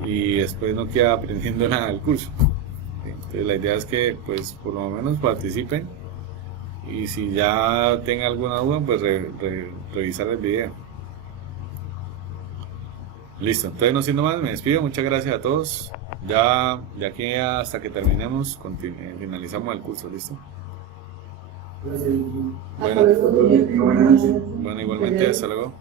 y después no queda aprendiendo nada del curso. Entonces la idea es que pues por lo menos participen, y si ya tengan alguna duda pues revisar el video. Listo, entonces no siendo más, me despido, muchas gracias a todos. Ya de aquí hasta que terminemos, finalizamos el curso, ¿listo? Gracias. Hasta luego, ingeniero. Buenas noches. Bueno, igualmente, hasta luego.